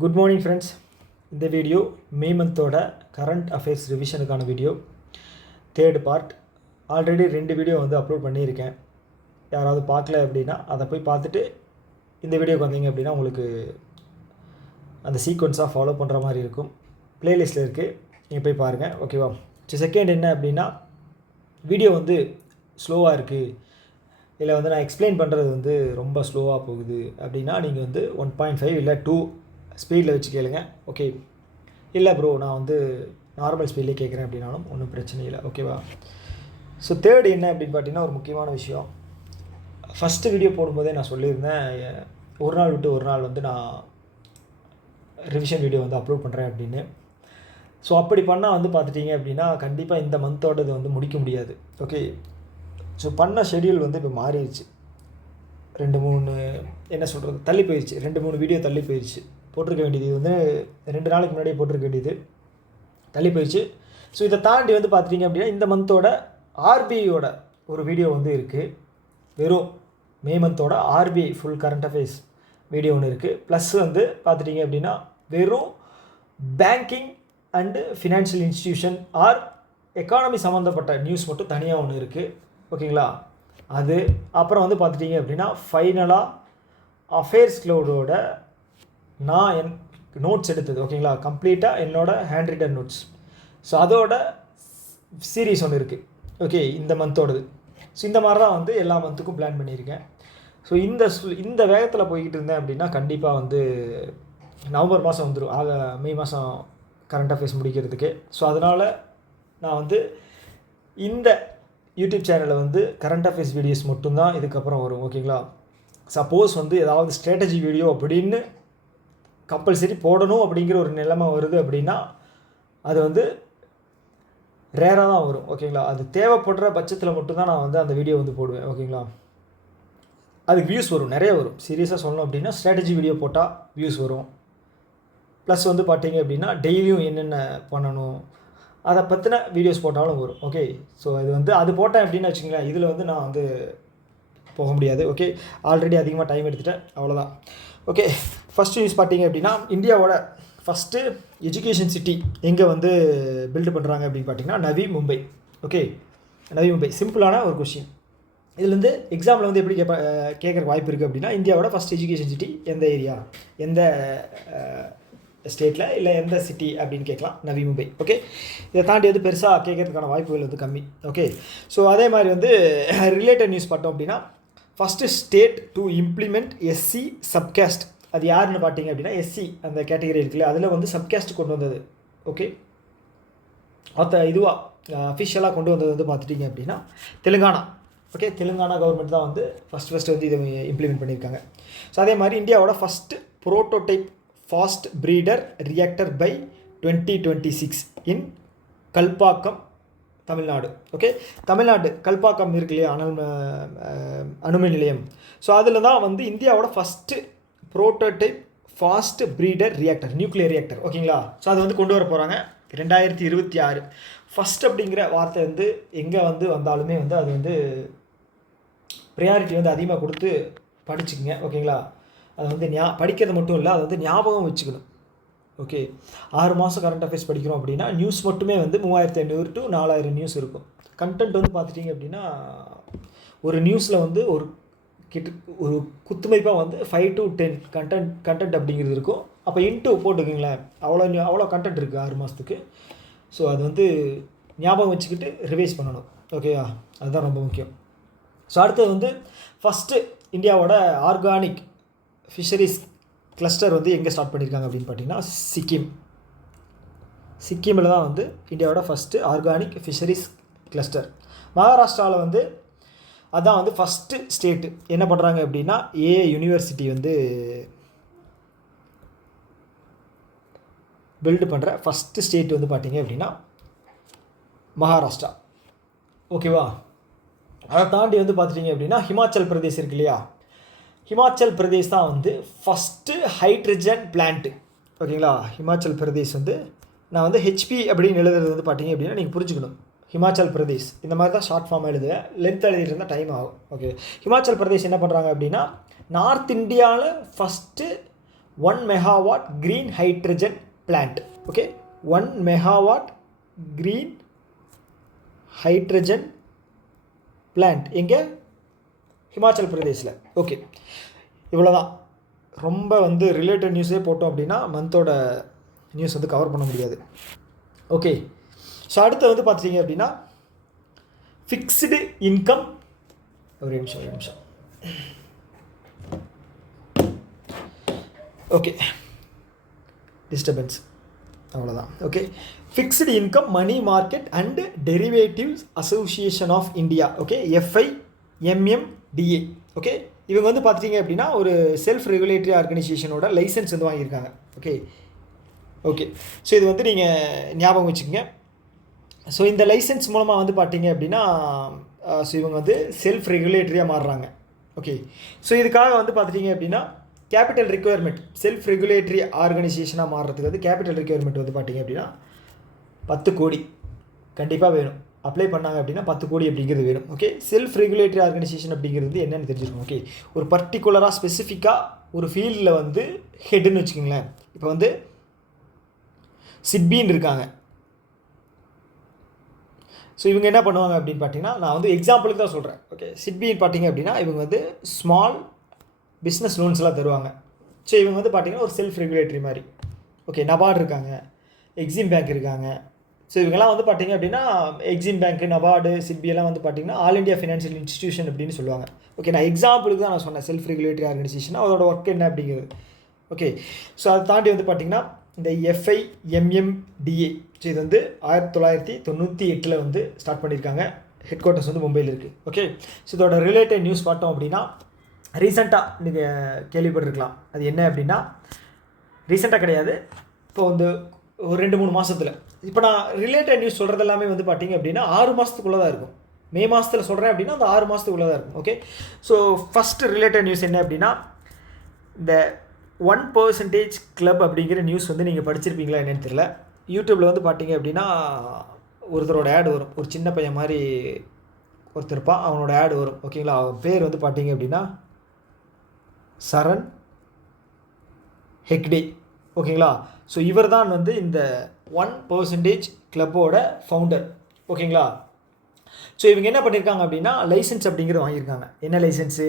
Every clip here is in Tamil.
Good morning friends. இந்த வீடியோ மே மந்தோட கரண்ட் அஃபேர்ஸ் ரிவிஷனுக்கான video, third part. Already 2 video வந்து அப்லோட் பண்ணியிருக்கேன். யாராவது பார்க்கல அப்படின்னா அதை போய் பார்த்துட்டு இந்த வீடியோக்கு வந்தீங்க அப்படின்னா உங்களுக்கு அந்த சீக்வன்ஸாக ஃபாலோ பண்ணுற மாதிரி இருக்கும். ப்ளேலிஸ்ட்டில் இருக்குது, நீங்கள் போய் பாருங்கள். ஓகேவா? செகண்ட் என்ன அப்படின்னா, வீடியோ வந்து ஸ்லோவாக இருக்குது, இல்லை வந்து நான் எக்ஸ்பிளைன் பண்ணுறது வந்து ரொம்ப ஸ்லோவாக போகுது அப்படின்னா நீங்கள் வந்து 1.5 இல்லை 2 ஸ்பீடில் வச்சு கேளுங்க. ஓகே, இல்லை ப்ரோ நான் வந்து நார்மல் ஸ்பீட்லேயே கேட்குறேன் அப்படின்னாலும் ஒன்றும் பிரச்சனை இல்லை. ஓகேவா? ஸோ தேர்ட் என்ன அப்படின்னு பார்த்தீங்கன்னா, ஒரு முக்கியமான விஷயம். ஃபஸ்ட்டு வீடியோ போடும்போதே நான் சொல்லியிருந்தேன், ஒரு நாள் விட்டு ஒரு நாள் வந்து நான் ரிவிஷன் வீடியோ வந்து அப்லோட் பண்ணுறேன் அப்படின்னு. ஸோ அப்படி பண்ணால் வந்து பார்த்துட்டிங்க அப்படின்னா கண்டிப்பாக இந்த மந்தோடது வந்து முடிக்க முடியாது. ஓகே, ஸோ பண்ண ஷெடியூல் வந்து இப்போ மாறிடுச்சு. 2-3 என்ன சொல்கிறது, தள்ளி போயிடுச்சு. 2-3 வீடியோ தள்ளி போயிடுச்சு. போட்டிருக்க வேண்டியது இது வந்து 2 நாளைக்கு முன்னாடியே போட்டிருக்க வேண்டியது தள்ளி போயிடுச்சு. ஸோ இதை தாண்டி வந்து பார்த்துட்டிங்க அப்படின்னா இந்த மந்தோட ஆர்பிஐயோட ஒரு வீடியோ வந்து இருக்குது. வெறும் மே மந்தோட RBI full current affairs video ஒன்று இருக்குது. ப்ளஸ் வந்து பார்த்துட்டிங்க அப்படின்னா வெறும் banking and financial institution or economy சம்மந்தப்பட்ட நியூஸ் மட்டும் தனியாக ஒன்று இருக்குது. ஓகேங்களா? அது அப்புறம் வந்து பார்த்துட்டிங்க அப்படின்னா ஃபைனலாக அஃபேர்ஸ் க்ளவுடோட நான் என் நோட்ஸ் எடுத்தது. ஓகேங்களா? கம்ப்ளீட்டாக என்னோடய ஹேண்ட் ரிட்டன் நோட்ஸ். ஸோ அதோட சீரீஸ் ஒன்று இருக்குது. ஓகே, இந்த மந்தோடது. ஸோ இந்த மாதிரி தான் வந்து எல்லா மந்த்துக்கும் பிளான் பண்ணியிருக்கேன். ஸோ இந்த வேகத்தில் போய்கிட்டு இருந்தேன் அப்படின்னா கண்டிப்பாக வந்து நவம்பர் மாதம் வந்துடும், மே மாதம் கரண்ட் அஃபேர்ஸ் முடிக்கிறதுக்கு. ஸோ அதனால் நான் வந்து இந்த யூடியூப் சேனலில் வந்து கரண்ட் அஃபேர்ஸ் வீடியோஸ் மட்டும்தான் இதுக்கப்புறம் வரும். ஓகேங்களா? சப்போஸ் வந்து ஏதாவது ஸ்ட்ராட்டஜி வீடியோ அப்படின்னு கம்பல்சரி போடணும் அப்படிங்கிற ஒரு நிலைமை வருது அப்படின்னா அது வந்து ரேராக தான் வரும். ஓகேங்களா? அது தேவைப்படுற பட்சத்தில் மட்டும்தான் நான் வந்து அந்த வீடியோ வந்து போடுவேன். ஓகேங்களா? அதுக்கு வியூஸ் வரும், நிறைய வரும். சீரியஸாக சொல்லணும் அப்படின்னா ஸ்ட்ராட்டஜி வீடியோ போட்டால் வியூஸ் வரும். ப்ளஸ் வந்து பார்த்தீங்க அப்படின்னா டெய்லியும் என்னென்ன பண்ணணும் அதை பற்றின வீடியோஸ் போட்டாலும் வரும். ஓகே, ஸோ இது வந்து அது போட்டேன் அப்படின்னு வச்சுங்களேன், இதில் வந்து நான் வந்து போக முடியாது. ஓகே, ஆல்ரெடி அதிகமாக டைம் எடுத்துட்டேன், அவ்வளோதான். ஓகே, ஃபஸ்ட்டு நியூஸ் பார்த்தீங்க அப்படின்னா, இந்தியாவோட ஃபஸ்ட்டு எஜுகேஷன் சிட்டி எங்கே வந்து பில்டு பண்ணுறாங்க அப்படின்னு பார்த்தீங்கன்னா நவி மும்பை. ஓகே, நவி மும்பை சிம்பிளான ஒரு கொஷின். இதுலேருந்து எக்ஸாமில் வந்து எப்படி கேட்குற வாய்ப்பு இருக்குது அப்படின்னா, இந்தியாவோட ஃபஸ்ட் எஜுகேஷன் சிட்டி எந்த ஏரியா, எந்த ஸ்டேட்டில், இல்லை எந்த சிட்டி அப்படின்னு கேட்கலாம். நவி மும்பை. ஓகே, இதை தாண்டி வந்து பெருசாக கேட்கறதுக்கான வாய்ப்புகள் வந்து கம்மி. ஓகே, ஸோ அதே மாதிரி வந்து ரிலேட்டட் நியூஸ் பார்த்தோம் அப்படின்னா, first state to implement SC subcaste. அது யாருன்னு பார்த்தீங்க அப்படின்னா எஸ்சி அந்த கேட்டகரி இருக்குல்ல, அதில் வந்து சப்காஸ்ட் கொண்டு வந்தது. ஓகே, இதுவாக அஃபிஷியலாக கொண்டு வந்தது வந்து பார்த்துட்டிங்க அப்படின்னா தெலுங்கானா. ஓகே, தெலுங்கானா கவர்மெண்ட் தான் வந்து ஃபஸ்ட்டு வந்து இதை இம்ப்ளிமெண்ட் பண்ணியிருக்காங்க. ஸோ அதே மாதிரி இந்தியாவோட first prototype fast breeder reactor by 2026 in Kalpakkam, Tamil Nadu. Okay, Tamil Nadu Kalpakkam இருக்கு இல்லையா, அணுமின் நிலையம். ஸோ அதில் தான் வந்து இந்தியாவோட first prototype fast breeder reactor, nuclear reactor. ஓகேங்களா? ஸோ அது வந்து கொண்டு வர போகிறாங்க 2026. ஃபஸ்ட் அப்படிங்கிற வார்த்தை வந்து எங்கே வந்து வந்தாலுமே வந்து அது வந்து ப்ரையாரிட்டி வந்து அதிகமாக கொடுத்து படிச்சுக்குங்க. ஓகேங்களா? அது வந்து படிக்கிறது மட்டும் இல்லை, அது வந்து ஞாபகம் வச்சுக்கணும். ஓகே, 6 மாதம் கரண்ட் அஃபேர்ஸ் படிக்கிறோம் அப்படின்னா நியூஸ் மட்டுமே வந்து 3500 to 4000 நியூஸ் இருக்கும். கண்டென்ட் வந்து பார்த்துட்டிங்க அப்படின்னா ஒரு நியூஸில் வந்து ஒரு குத்துமைப்பாக வந்து 5 to 10 கண்டென்ட் அப்படிங்கிறது இருக்கும். அப்போ இன்ட்டு போட்டுக்குங்களேன், அவ்வளோ கண்டென்ட் இருக்குது 6 மாதத்துக்கு. ஸோ அது வந்து ஞாபகம் வச்சுக்கிட்டு ரிவைஸ் பண்ணணும். ஓகேவா? அதுதான் ரொம்ப முக்கியம். ஸோ அடுத்தது வந்து ஃபஸ்ட்டு இந்தியாவோட ஆர்கானிக் ஃபிஷரிஸ் கிளஸ்டர் வந்து எங்கே ஸ்டார்ட் பண்ணியிருக்காங்க அப்படின்னு பார்த்தீங்கன்னா சிக்கிமில் தான் வந்து இந்தியாவோட ஃபஸ்ட்டு ஆர்கானிக் ஃபிஷரிஸ் கிளஸ்டர். மகாராஷ்டிராவில் வந்து அதான் வந்து ஃபஸ்ட்டு ஸ்டேட்டு என்ன பண்ணுறாங்க அப்படின்னா ஏஐ யூனிவர்சிட்டி வந்து பில்டு பண்ணுற ஃபஸ்ட்டு ஸ்டேட் வந்து பார்த்தீங்க அப்படின்னா மகாராஷ்டிரா. ஓகேவா? அதை தாண்டி வந்து பார்த்துட்டிங்க அப்படின்னா ஹிமாச்சல் பிரதேஷ் இருக்கு இல்லையா, ஹிமாச்சல் பிரதேஷ் தான் வந்து ஃபஸ்ட்டு ஹைட்ரஜன் பிளான்ட்டு. ஓகேங்களா? ஹிமாச்சல் பிரதேஷ் வந்து நான் வந்து ஹெச்பி அப்படின்னு எழுதுறது வந்து பார்த்தீங்க அப்படின்னா நீங்கள் புரிஞ்சுக்கணும், ஹிமாச்சல் பிரதேஷ் இந்த மாதிரி தான் ஷார்ட் ஃபார்ம் எழுதுவேன். லென்த் எழுதிட்டு இருந்தால் டைம் ஆகும். ஓகே, ஹிமாச்சல் பிரதேஷ் என்ன பண்ணுறாங்க அப்படின்னா நார்த் இந்தியாவில் first 1 megawatt green hydrogen plant. Okay, 1 megawatt green hydrogen plant எங்கே? ஹிமாச்சல் பிரதேஷில். ஓகே, இவ்வளோதான். ரொம்ப வந்து ரிலேட்டட் நியூஸே போட்டோம் அப்படின்னா மந்தோட நியூஸ் வந்து கவர் பண்ண முடியாது. ஓகே, ஸோ அடுத்து வந்து பார்த்தீங்க அப்படின்னா ஃபிக்ஸ்டு இன்கம். ஒரு நிமிஷம். ஓகே, டிஸ்டர்பன்ஸ், அவ்வளோதான். Okay, fixed income money market and derivatives association of India. Okay, FIMMDA. Okay, இவங்க வந்து பார்த்தீங்க அப்படின்னா ஒரு செல்ஃப் ரெகுலேட்டரி ஆர்கனைசேஷனோட லைசன்ஸ் வந்து வாங்கியிருக்காங்க. ஓகே, ஸோ இது வந்து நீங்கள் ஞாபகம் வச்சுக்கோங்க. ஸோ இந்த லைசன்ஸ் மூலமாக வந்து பார்த்தீங்க அப்படின்னா ஸோ இவங்க வந்து செல்ஃப் ரெகுலேட்டரியாக மாறுறாங்க. ஓகே, ஸோ இதுக்காக வந்து பார்த்துட்டிங்க அப்படின்னா கேபிட்டல் ரிக்குயர்மெண்ட், செல்ஃப் ரெகுலேட்டரி ஆர்கனைசேஷனாக மாறுறதுக்கு வந்து கேபிட்டல் ரிக்குயர்மெண்ட் வந்து பார்த்திங்க அப்படின்னா 10 கோடி கண்டிப்பாக வேணும். அப்ளை பண்ணாங்க அப்படின்னா 10 கோடி அப்படிங்கிறது வேணும். ஓகே, செல்ஃப் ரெகுலேட்டரி ஆர்கனைசேஷன் அப்படிங்கிறது என்னென்னு தெரிஞ்சிருக்கும். ஓகே, ஒரு பர்டிகுலராக ஸ்பெசிஃபிக்காக ஒரு ஃபீல்டில் வந்து ஹெட்டுன்னு வச்சுக்கோங்களேன். இப்போ வந்து சிட்பின்னு இருக்காங்க. ஸோ இவங்க என்ன பண்ணுவாங்க அப்படின்னு பார்த்தீங்கன்னா, நான் வந்து எக்ஸாம்பிளுக்கு தான் சொல்கிறேன். ஓகே, சிட்பின்னு பார்த்தீங்க அப்படின்னா இவங்க வந்து ஸ்மால் பிஸ்னஸ் லோன்ஸ்லாம் தருவாங்க. ஸோ இவங்க வந்து பார்த்தீங்கன்னா ஒரு செல்ஃப் ரெகுலேட்டரி மாதிரி. ஓகே, நபார்டு இருக்காங்க, எக்ஸிம் பேங்க் இருக்காங்க. ஸோ இவங்கெல்லாம் வந்து பார்த்தீங்க அப்படின்னா எக்ஸிம் பேங்க், நபார்டு, சிட்பியெல்லாம் வந்து பார்த்தீங்கன்னா ஆல் இண்டியா ஃபினான்ஷியல் இன்ஸ்டிடியூஷன் அப்படின்னு சொல்லுவாங்க. ஓகே, நான் எக்ஸாம்பிளுக்கு தான் நான் சொன்னேன் செல்ஃப் ரெகுலேட்டரி ஆர்கனைசேஷன், அதோட ஒர்க் என்ன அப்படிங்கிறது. ஓகே, ஸோ அதை தாண்டி வந்து பார்த்திங்கன்னா இந்த FIMMDA, ஸோ இது வந்து 1998 வந்து ஸ்டார்ட் பண்ணியிருக்காங்க. ஹெட் குவார்ட்டர்ஸ் வந்து மும்பையில் இருக்குது. ஓகே, ஸோ இதோட ரிலேட்டட் நியூஸ் பார்த்தோம் அப்படின்னா ரீசெண்டாக நீங்கள் கேள்விப்பட்டிருக்கலாம். அது என்ன அப்படின்னா ரீசெண்டாக கிடையாது, இப்போ வந்து ஒரு 2-3 மாதத்தில். இப்போ நான் ரிலேட்டட் நியூஸ் சொல்கிறது எல்லாமே வந்து பார்த்திங்க அப்படின்னா 6 மாதத்துக்குள்ளே தான் இருக்கும். மே மாதத்தில் சொல்கிறேன் அப்படின்னா அந்த 6 மாதத்துக்குள்ளே தான் இருக்கும். Okay, so first related news என்ன அப்படின்னா இந்த 1% கிளப் அப்படிங்கிற நியூஸ் வந்து நீங்கள் படிச்சிருப்பீங்களா என்னன்னு தெரியல. யூடியூப்பில் வந்து பார்த்தீங்க அப்படின்னா ஒருத்தரோட ஆட் வரும். ஒரு சின்ன பையன் மாதிரி ஒருத்தர் இருப்பான், அவனோட ஆட் வரும். ஓகேங்களா, அவன் பேர் வந்து பார்த்தீங்க அப்படின்னா சரண் ஹெக்டே. ஓகேங்களா, ஸோ இவர் தான் வந்து இந்த 1% கிளப்போட ஃபவுண்டர். ஓகேங்களா, ஸோ இவங்க என்ன பண்ணியிருக்காங்க அப்படின்னா லைசன்ஸ் அப்படிங்கிறது வாங்கியிருக்காங்க. என்ன லைசன்ஸு?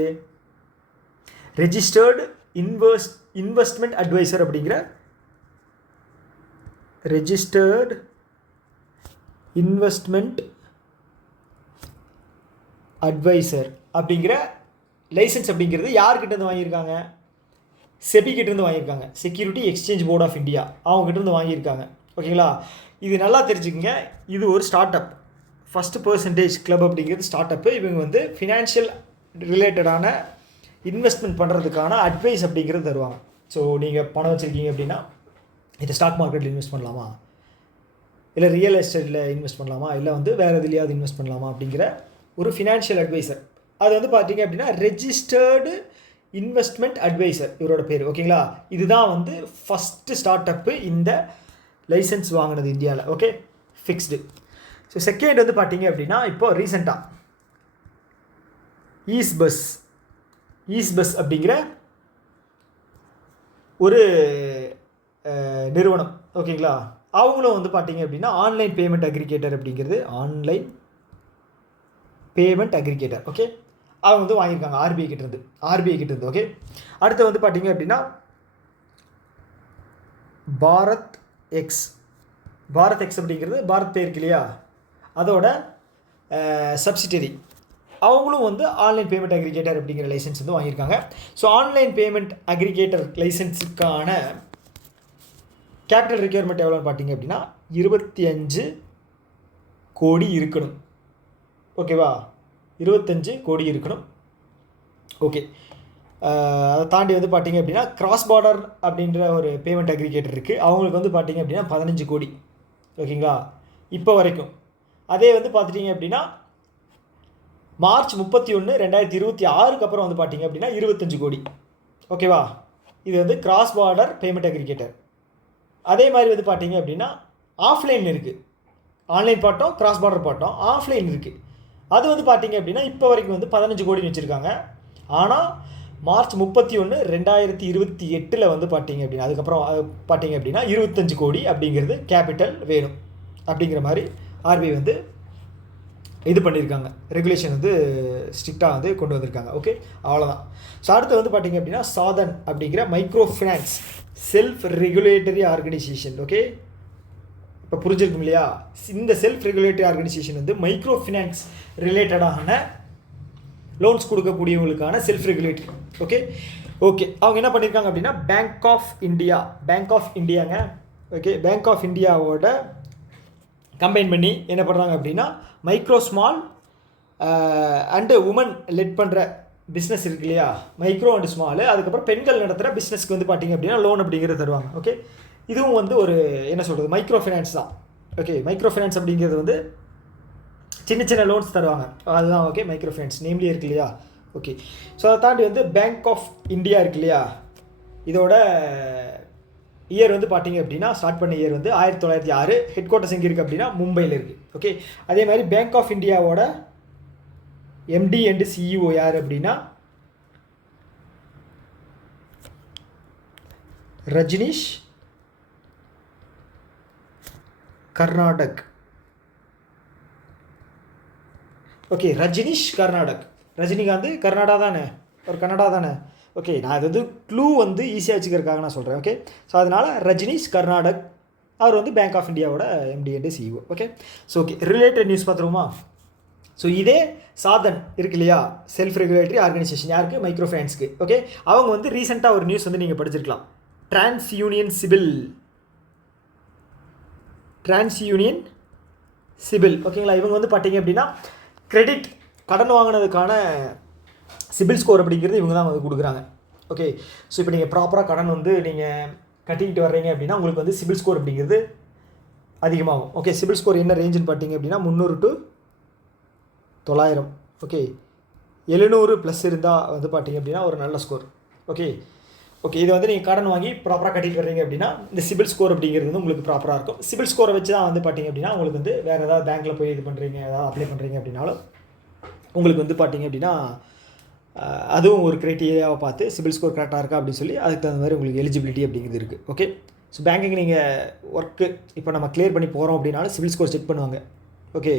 ரெஜிஸ்டர்டு இன்வெஸ்ட்மெண்ட் அட்வைசர் அப்படிங்கிற ரெஜிஸ்டர்டு இன்வெஸ்ட்மெண்ட் அட்வைசர் அப்படிங்கிற லைசன்ஸ் அப்படிங்கிறது யார்கிட்டேருந்து வாங்கியிருக்காங்க? செபிகிட்டேருந்து வாங்கியிருக்காங்க. Security exchange board of India அவங்ககிட்டேருந்து வாங்கியிருக்காங்க. ஓகேங்களா, இது நல்லா தெரிஞ்சுக்கங்க. இது ஒரு ஸ்டார்ட் அப். 1% கிளப் அப்படிங்கிறது ஸ்டார்ட் அப்பு. இவங்க வந்து ஃபினான்ஷியல் ரிலேட்டடான இன்வெஸ்ட்மெண்ட் பண்ணுறதுக்கான அட்வைஸ் அப்படிங்கிறது தருவாங்க. ஸோ நீங்கள் பணம் வச்சுருக்கீங்க அப்படின்னா இதை ஸ்டாக் மார்க்கெட்டில் இன்வெஸ்ட் பண்ணலாமா, இல்லை ரியல் எஸ்டேட்டில் இன்வெஸ்ட் பண்ணலாமா, இல்லை வந்து வேறு எதுலையாவது இன்வெஸ்ட் பண்ணலாமா அப்படிங்கிற ஒரு ஃபினான்ஷியல் அட்வைசர். அது வந்து பார்த்தீங்க அப்படின்னா ரெஜிஸ்டர்டு இன்வெஸ்ட்மெண்ட் அட்வைசர் இவரோட பேர். ஓகேங்களா, இதுதான் வந்து ஃபஸ்ட்டு ஸ்டார்ட் அப்பு இந்த லைசன்ஸ் வாங்கினது இந்தியாவில். Okay, fixed. ஸோ செகண்ட் வந்து பார்த்தீங்க அப்படின்னா இப்போது ரீசெண்டாக ஈஸ் பஸ் அப்படிங்கிற ஒரு நிறுவனம். ஓகேங்களா, அவங்களும் வந்து பார்த்தீங்க அப்படின்னா ஆன்லைன் பேமெண்ட் அக்ரிகேட்டர் அப்படிங்கிறது ஆன்லைன் பேமெண்ட் அக்ரிகேட்டர். ஓகே, அவங்க வந்து வாங்கியிருக்காங்க ஆர்பிஐ கிட்டேருந்து. ஓகே, அடுத்து வந்து பார்த்தீங்க அப்படின்னா பாரத் எக்ஸ் அப்படிங்கிறது பாரத் பே இருக்கு இல்லையா, அதோட சப்சிடரி. அவங்களும் வந்து ஆன்லைன் பேமெண்ட் அக்ரிகேட்டர் அப்படிங்கிற லைசன்ஸ் வந்து வாங்கியிருக்காங்க. ஸோ ஆன்லைன் பேமெண்ட் அக்ரிகேட்டர் லைசன்ஸுக்கான கேபிட்டல் ரெக்யர்மெண்ட் எவ்வளோன்னு பார்த்தீங்க அப்படின்னா 25 கோடி இருக்கணும். ஓகேவா, 25 கோடி இருக்கணும். ஓகே, அதை தாண்டி வந்து பார்த்தீங்க அப்படின்னா கிராஸ் பார்டர் அப்படின்ற ஒரு பேமெண்ட் அக்ரிகேட்டர் இருக்குது. அவங்களுக்கு வந்து பார்த்தீங்க அப்படின்னா 15 கோடி. ஓகேங்களா, இப்போ வரைக்கும். அதே வந்து பார்த்துட்டிங்க அப்படின்னா மார்ச் 31, 2026 அப்புறம் வந்து பார்த்தீங்க அப்படின்னா 25 கோடி. ஓகேவா, இது வந்து கிராஸ் பார்டர் பேமெண்ட் அக்ரிகேட்டர். அதே மாதிரி வந்து பார்த்தீங்க அப்படின்னா ஆஃப்லைன் இருக்குது. Online bottom, cross border bottom, offline இருக்குது. அது வந்து பார்த்தீங்க அப்படின்னா இப்போ வரைக்கும் வந்து 15 கோடின்னு வச்சுருக்காங்க. ஆனால் மார்ச் 31 2028 வந்து பார்த்தீங்க அப்படின்னா அதுக்கப்புறம் பார்த்தீங்க அப்படின்னா 25 கோடி அப்படிங்கிறது கேபிட்டல் வேணும் அப்படிங்கிற மாதிரி ஆர்பிஐ வந்து இது பண்ணியிருக்காங்க, ரெகுலேஷன் வந்து ஸ்ட்ரிக்டாக வந்து கொண்டு வந்திருக்காங்க. ஓகே, அவ்வளோதான். ஸோ அடுத்து வந்து பார்த்தீங்க அப்படின்னா சாதன் அப்படிங்கிற micro finance self regulatory organisation. Okay, இப்போ புரிஞ்சிருக்கும் இல்லையா? இந்த செல்ஃப் ரெகுலேட்டரி ஆர்கனைசேஷன் வந்து மைக்ரோ ஃபினான்ஸ் ரிலேட்டடான லோன்ஸ் கொடுக்கக்கூடியவங்களுக்கான செல்ஃப் ரெகுலேட்டரி. ஓகே ஓகே அவங்க என்ன பண்ணியிருக்காங்க அப்படின்னா பேங்க் ஆஃப் இந்தியாங்க. ஓகே, பேங்க் ஆஃப் இந்தியாவோட கம்பைன் பண்ணி என்ன பண்ணுறாங்க அப்படின்னா micro small and women led பண்ணுற பிஸ்னஸ் இருக்கு இல்லையா, மைக்ரோ அண்டு ஸ்மாலு, அதுக்கப்புறம் பெண்கள் நடத்துகிற பிஸ்னஸ்க்கு வந்து பார்த்திங்க அப்படின்னா லோன் அப்படிங்கிறது தருவாங்க. ஓகே, இதுவும் வந்து ஒரு என்ன சொல்கிறது மைக்ரோ ஃபினான்ஸ் தான். ஓகே, மைக்ரோ ஃபினான்ஸ் அப்படிங்கிறது வந்து சின்ன சின்ன லோன்ஸ் தருவாங்க, அதுதான். ஓகே, மைக்ரோ ஃபினான்ஸ் நேம்லேயே இருக்கு இல்லையா. ஓகே, ஸோ அதை தாண்டி வந்து பேங்க் ஆஃப் இந்தியா இருக்கு இல்லையா, இதோட இயர் வந்து பார்த்தீங்க அப்படின்னா ஸ்டார்ட் பண்ண இயர் வந்து 1906. ஹெட் குவார்ட்டர்ஸ் எங்கே இருக்குது அப்படின்னா மும்பையில் இருக்குது. ஓகே, அதே மாதிரி பேங்க் ஆஃப் இந்தியாவோட எம்டி அண்டு சிஇஓ யார் அப்படின்னா ரஜினிஷ் கர்நாடக். ஓகே, ரஜினிஷ் கர்நாடக். ரஜினிகாந்த் கர்நாடகா தானே, ஒரு கன்னடா தானே. ஓகே, நான் அது வந்து க்ளூ வந்து ஈஸியாக வச்சுக்கிறதுக்காக நான் சொல்கிறேன். ஓகே, ஸோ அதனால் ரஜினிஷ் கர்நாடக் அவர் வந்து பேங்க் ஆஃப் இந்தியாவோட MD and CEO. Okay, so okay related news பார்த்துருவோமா. ஸோ இதே சாதன் இருக்கு இல்லையா, செல்ஃப் ரெகுலேட்டரி ஆர்கனைசேஷன் யாருக்கு, மைக்ரோ ஃபைனான்ஸ்க்கு. ஓகே, அவங்க வந்து ரீசெண்டாக ஒரு நியூஸ் வந்து நீங்கள் படிச்சிருக்கலாம், டிரான்ஸ் யூனியன் சிபில். ஓகேங்களா, இவங்க வந்து பார்த்தீங்க அப்படின்னா கிரெடிட் கடன் வாங்கினதுக்கான சிபில் ஸ்கோர் அப்படிங்கிறது இவங்க தான் வந்து கொடுக்குறாங்க. ஓகே, ஸோ இப்போ நீங்கள் ப்ராப்பராக கடன் வந்து நீங்கள் கட்டிக்கிட்டு வர்றீங்க அப்படின்னா உங்களுக்கு வந்து சிபில் ஸ்கோர் அப்படிங்கிறது அதிகமாகும். ஓகே, சிபில் ஸ்கோர் என்ன ரேஞ்சுன்னு பார்த்தீங்க அப்படின்னா 300 to 900. ஓகே, 700 ப்ளஸ் இருந்தால் வந்து பார்த்தீங்க அப்படின்னா ஒரு நல்ல ஸ்கோர். ஓகே ஓகே இது வந்து நீங்கள் கடன் வாங்கி ப்ராப்பராக கட்டிட்டு வர்றீங்க அப்படின்னா இந்த சிபில் ஸ்கோர் அப்படிங்கிறது வந்து உங்களுக்கு ப்ராப்பராக இருக்கும். சிபில் ஸ்கோரை வச்சு தான் வந்து பார்த்தீங்க அப்படின்னா உங்களுக்கு வந்து வேறு ஏதாவது பேங்க்கில் போய் இது பண்ணுறீங்க, ஏதாவது அப்ளை பண்ணுறீங்க அப்படின்னாலும் உங்களுக்கு வந்து பார்த்தீங்க அப்படின்னா அதுவும் ஒரு க்ரைட்டீரியாவை பார்த்து சிபில் ஸ்கோர் கரெக்டாக இருக்கா அப்படின்னு சொல்லி அதுக்கு தகுந்த மாதிரி உங்களுக்கு எலிஜிபிலிட்டி அப்படிங்கிறது இருக்குது. ஓகே, ஸோ பேங்கிங் நீங்கள் ஒர்க்கு இப்போ நம்ம கிளியர் பண்ணி போகிறோம் அப்படின்னாலும் சிபில் ஸ்கோர் செக் பண்ணுவாங்க. ஓகே,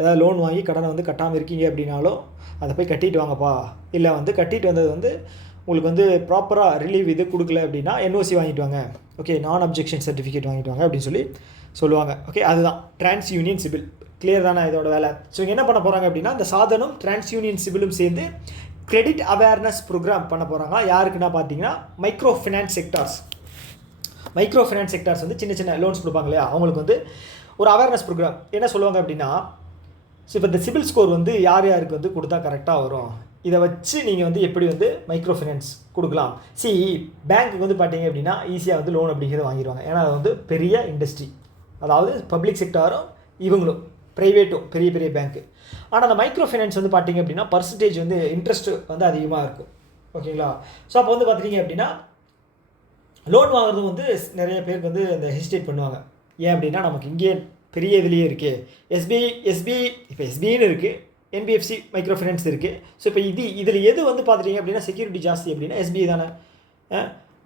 ஏதாவது லோன் வாங்கி கடனை வந்து கட்டாமல் இருக்கீங்க அப்படின்னாலும் அதை போய் கட்டிட்டு வாங்கப்பா, இல்லை வந்து கட்டிட்டு வந்தது வந்து உங்களுக்கு வந்து ப்ராப்பராக ரிலீவ் இது கொடுக்கல அப்படின்னா என்ஓசி வாங்கிட்டு வாங்க. ஓகே, நான் அப்ஜெக்ஷன் சர்டிஃபிகேட் வாங்கிட்டு வாங்க அப்படின்னு சொல்லி சொல்லுவாங்க. ஓகே, அதுதான் டிரான்ஸ் யூனியன் சிபில். கிளியர் தானே இதோட வேலை. ஸோ இங்கே என்ன பண்ண போகிறாங்க அப்படின்னா இந்த சாதனும் டிரான்ஸ் யூனியன் சிபிலும் சேர்ந்து கிரெடிட் அவேர்னஸ் ப்ரோக்ராம் பண்ண போகிறாங்க. யாருக்குன்னா பார்த்தீங்கன்னா மைக்ரோ ஃபினான்ஸ் செக்டார்ஸ் வந்து சின்ன சின்ன லோன்ஸ் கொடுப்பாங்க இல்லையா, அவங்களுக்கு வந்து ஒரு அவேர்னஸ் ப்ரோக்ராம். என்ன சொல்லுவாங்க அப்படின்னா ஸோ இப்போ இந்த சிபில் ஸ்கோர் வந்து யார் யாருக்கு வந்து கொடுத்தா கரெக்டாக வரும், இதை வச்சு நீங்கள் வந்து எப்படி வந்து மைக்ரோ ஃபினான்ஸ் கொடுக்கலாம். பேங்க்குக்கு வந்து பார்த்தீங்க அப்படின்னா ஈஸியாக வந்து லோன் அப்படிங்கிறத வாங்கிடுவாங்க. ஏன்னா அது வந்து பெரிய இண்டஸ்ட்ரி, அதாவது பப்ளிக் செக்டாரும் இவங்களும் ப்ரைவேட்டும் பெரிய பெரிய பேங்க்கு. ஆனால் அந்த மைக்ரோ ஃபைனான்ஸ் வந்து பார்த்தீங்க அப்படின்னா பர்சன்டேஜ் வந்து இன்ட்ரெஸ்ட்டு வந்து அதிகமாக இருக்கும். ஓகேங்களா, ஸோ அப்போ வந்து பார்த்தீங்க அப்படின்னா லோன் வாங்குறது வந்து நிறைய பேருக்கு வந்து அந்த ஹெசிடேட் பண்ணுவாங்க. ஏன் அப்படின்னா நமக்கு இங்கே பெரிய இதுலேயே இருக்குது, எஸ்பிஐ இப்போ எஸ்பிஐன்னு இருக்குது, என்பிஎஃப்சி மைக்ரோ ஃபைனான்ஸ் இருக்குது. ஸோ இப்போ இதில் எது வந்து பார்த்துட்டீங்க அப்படின்னா செக்யூரிட்டி ஜாஸ்தி அப்படின்னா எஸ்பிஐ தானே.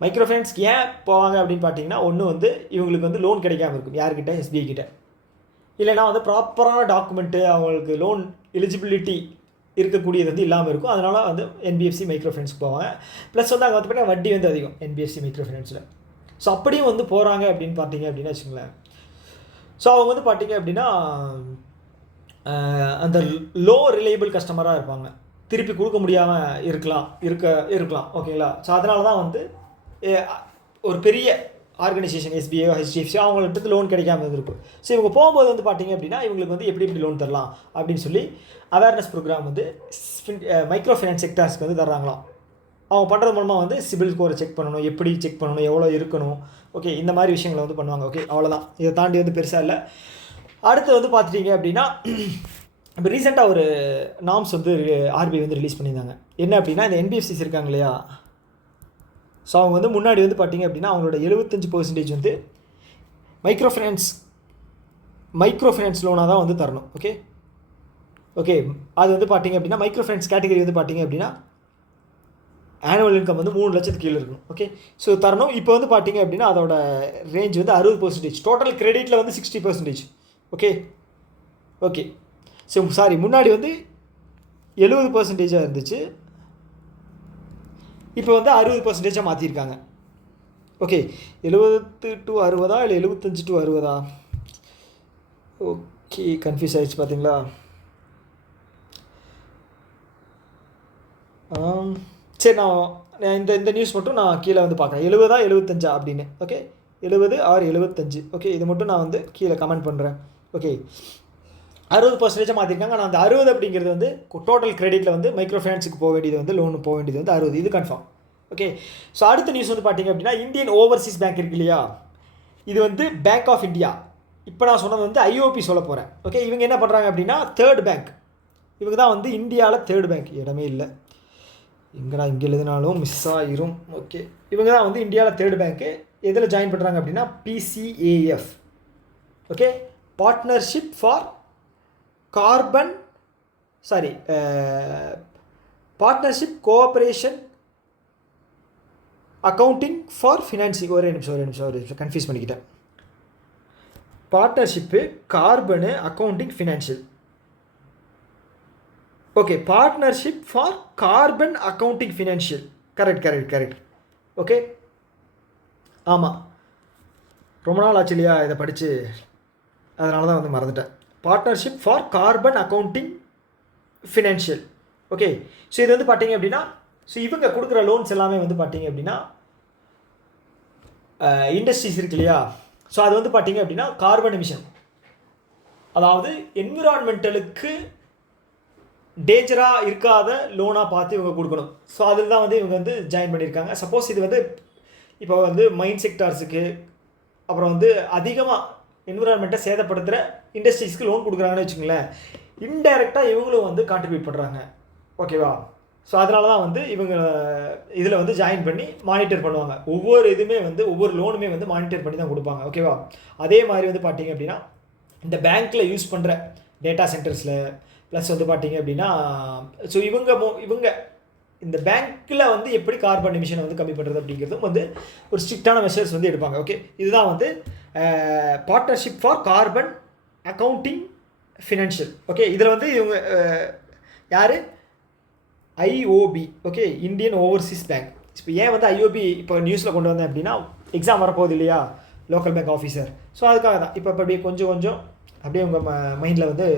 மைக்ரோ ஃபைனான்ஸ்க்கு ஏன் போவாங்க அப்படின்னு பார்த்தீங்கன்னா ஒன்று வந்து இவங்களுக்கு வந்து லோன் கிடைக்காம இருக்கும் யார்கிட்ட, எஸ்பிஐ கிட்ட. இல்லைனா வந்து ப்ராப்பரான டாக்குமெண்ட்டு அவங்களுக்கு லோன் எலிஜிபிலிட்டி இருக்கக்கூடியது வந்து இல்லாமல் இருக்கும். அதனால் வந்து என்பிஎஃப்சி மைக்ரோ ஃபைனான்ஸ்க்கு போவாங்க. ப்ளஸ் வந்து அங்கே வந்து பார்த்தீங்கன்னா வட்டி வந்து அதிகம் என்பிஎஃப்சி மைக்ரோ ஃபைனான்ஸில். ஸோ அப்படியும் வந்து போகிறாங்க அப்படின்னு பார்த்தீங்க அப்படின்னா வச்சுங்களேன். ஸோ அவங்க வந்து பார்த்தீங்க அப்படின்னா அந்த லோ ரிலையபிள் கஸ்டமராக இருப்பாங்க, திருப்பி கொடுக்க முடியாமல் இருக்கலாம். ஓகேங்களா, ஸோ அதனால தான் வந்து ஒரு பெரிய ஆர்கனைசேஷன் எஸ்பிஐ ஹெச்டிஎஃப்சி அவங்கள்ட்ட லோன் கிடைக்காம இருந்திருக்கும். ஸோ இவங்க போகும்போது வந்து பார்த்தீங்க அப்படின்னா இவங்களுக்கு வந்து எப்படி லோன் தரலாம் அப்படின்னு சொல்லி அவேர்னஸ் ப்ரோக்ராம் வந்து மைக்ரோ ஃபைனான்ஸ் செக்டார்ஸ்க்கு வந்து தர்றாங்களாம். அவங்க பண்ணுறது மூலமாக வந்து சிபில் ஸ்கோரை செக் பண்ணணும், எப்படி செக் பண்ணணும், எவ்வளோ இருக்கணும். ஓகே, இந்த மாதிரி விஷயங்களை வந்து பண்ணுவாங்க. ஓகே, அவ்வளோதான், இதை தாண்டி வந்து பெருசாக இல்லை. அடுத்து வந்து பார்த்துட்டிங்க அப்படின்னா இப்போ ரீசெண்டாக ஒரு நார்ம்ஸ் வந்து ஆர்பிஐ வந்து ரிலீஸ் பண்ணியிருந்தாங்க. என்ன அப்படின்னா இந்த என்பிஎஃப்சிஸ் இருக்காங்க இல்லையா, ஸோ அவங்க வந்து முன்னாடி வந்து பார்த்திங்க அப்படின்னா அவங்களோட 75% வந்து மைக்ரோ ஃபைனான்ஸ் லோனாக தான் வந்து தரணும். ஓகே அது வந்து பார்த்திங்க அப்படின்னா மைக்ரோ ஃபைனான்ஸ் கேட்டகரி வந்து பார்த்திங்க அப்படின்னா ஆனுவல் இன்கம் வந்து 3 லட்சத்துக்கு கீழே இருக்கணும். ஓகே, ஸோ தரணும். இப்போ வந்து பார்த்தீங்க அப்படின்னா அதோட ரேஞ்ச் வந்து 60%. டோட்டல் கிரெடிட்டில் வந்து 60%. ஓகே ஓகே ஸோ சாரி, முன்னாடி வந்து 70%-ஆக இருந்துச்சு, இப்போ வந்து 60%-ஆக மாற்றிருக்காங்க. ஓகே, 70 to 60 இல்லை 75 to 60? ஓகே, கன்ஃபியூஸ் ஆகிடுச்சு பார்த்தீங்களா. சரி, நான் இந்த நியூஸ் மட்டும் நான் கீழே வந்து பார்க்குறேன். 70 75 அப்படின்னு. Okay, 70 or 75. ஓகே, இது மட்டும் நான் வந்து கீழே கமெண்ட் பண்ணுறேன். ஓகே, 60% மாற்றிருக்காங்க. ஆனால் அந்த 60 அப்படிங்கிறது வந்து டோட்டல் கிரெடிட்டில் வந்து மைக்ரோ ஃபைனான்ஸுக்கு போக வேண்டியது வந்து லோனு போக வேண்டியது வந்து 60. இது கன்ஃபார்ம். ஓகே, ஸோ அடுத்த நியூஸ் வந்து பார்த்தீங்க அப்படின்னா இந்தியன் ஓவர்சீஸ் பேங்க் இருக்கு இல்லையா, இது வந்து பேங்க் ஆஃப் இந்தியா. இப்போ நான் சொன்னது வந்து ஐஓபி சொல்ல போகிறேன். ஓகே, இவங்க என்ன பண்ணுறாங்க அப்படின்னா தேர்ட் பேங்க். இவங்க தான் வந்து இந்தியாவில் தேர்ட் பேங்க். இடமே இல்லை, எங்கடா இங்கே எழுதினாலும் மிஸ் ஆகிரும். ஓகே, இவங்க தான் வந்து இந்தியாவில் தேர்ட் பேங்க்கு. எதில் ஜாயின் பண்ணுறாங்க அப்படின்னா PCAF. Okay, partnership for carbon partnership cooperation accounting for financing. ஒரே நிமிஷம் கன்ஃபியூஸ் பண்ணிக்கிட்டேன். Partnership carbon accounting financial. Okay, partnership for carbon accounting financial. Correct. Okay, ஆமாம், ரொம்ப நாள் ஆச்சு இல்லையா இதை படித்து, அதனால தான் வந்து மறந்துட்டேன். Partnership for carbon accounting financial. Okay, so இது வந்து பார்த்தீங்க அப்படின்னா, ஸோ இவங்க கொடுக்குற லோன்ஸ் எல்லாமே வந்து பார்த்தீங்க அப்படின்னா இண்டஸ்ட்ரீஸ் இருக்கு இல்லையா, ஸோ அது வந்து பார்த்தீங்க அப்படின்னா கார்பன் எமிஷன், அதாவது என்விரான்மெண்டலுக்கு டேஞ்சராக இருக்காத லோனாக பார்த்து இவங்க கொடுக்கணும். ஸோ அதில் தான் வந்து இவங்க வந்து ஜாயின் பண்ணியிருக்காங்க. சப்போஸ் இது வந்து இப்போ வந்து மைன் செக்டார்ஸுக்கு, அப்புறம் வந்து அதிகமாக என்விரான்மெண்ட்டை சேதப்படுத்துகிற இண்டஸ்ட்ரீஸ்க்கு லோன் கொடுக்குறாங்கன்னு வச்சுங்களேன், இன்டைரக்டாக இவங்களும் வந்து கான்ட்ரிபியூட் பண்ணுறாங்க. ஓகேவா, ஸோ அதனால தான் வந்து இவங்க இதில் வந்து ஜாயின் பண்ணி மானிட்டர் பண்ணுவாங்க. ஒவ்வொரு இதுவுமே வந்து ஒவ்வொரு லோனுமே வந்து மானிட்டர் பண்ணி தான் கொடுப்பாங்க. ஓகேவா, அதே மாதிரி வந்து பார்த்தீங்க அப்படின்னா இந்த பேங்க்கில் யூஸ் பண்ணுற டேட்டா சென்டர்ஸில் ப்ளஸ் வந்து பார்த்தீங்க அப்படின்னா, ஸோ இவங்க இந்த பேங்க்கில் வந்து எப்படி கார்பன் எமிஷனை வந்து கம்மி பண்ணுறது அப்படிங்கிறதும் வந்து ஒரு ஸ்ட்ரிக்டான மெஷர்ஸ் வந்து எடுப்பாங்க. ஓகே, இதுதான் வந்து partnership for carbon accounting financial. Okay, இதில் வந்து இவங்க யார், IOB. Okay, Indian Overseas bank. இப்போ ஏன் வந்து IOB இப்போ நியூஸில் கொண்டு வந்தேன் அப்படின்னா, எக்ஸாம் வரப்போகுது இல்லையா லோக்கல் பேங்க் ஆஃபீஸர், ஸோ அதுக்காக தான். இப்போ அப்படியே கொஞ்சம் அப்படியே உங்கள் மைண்டில் வந்து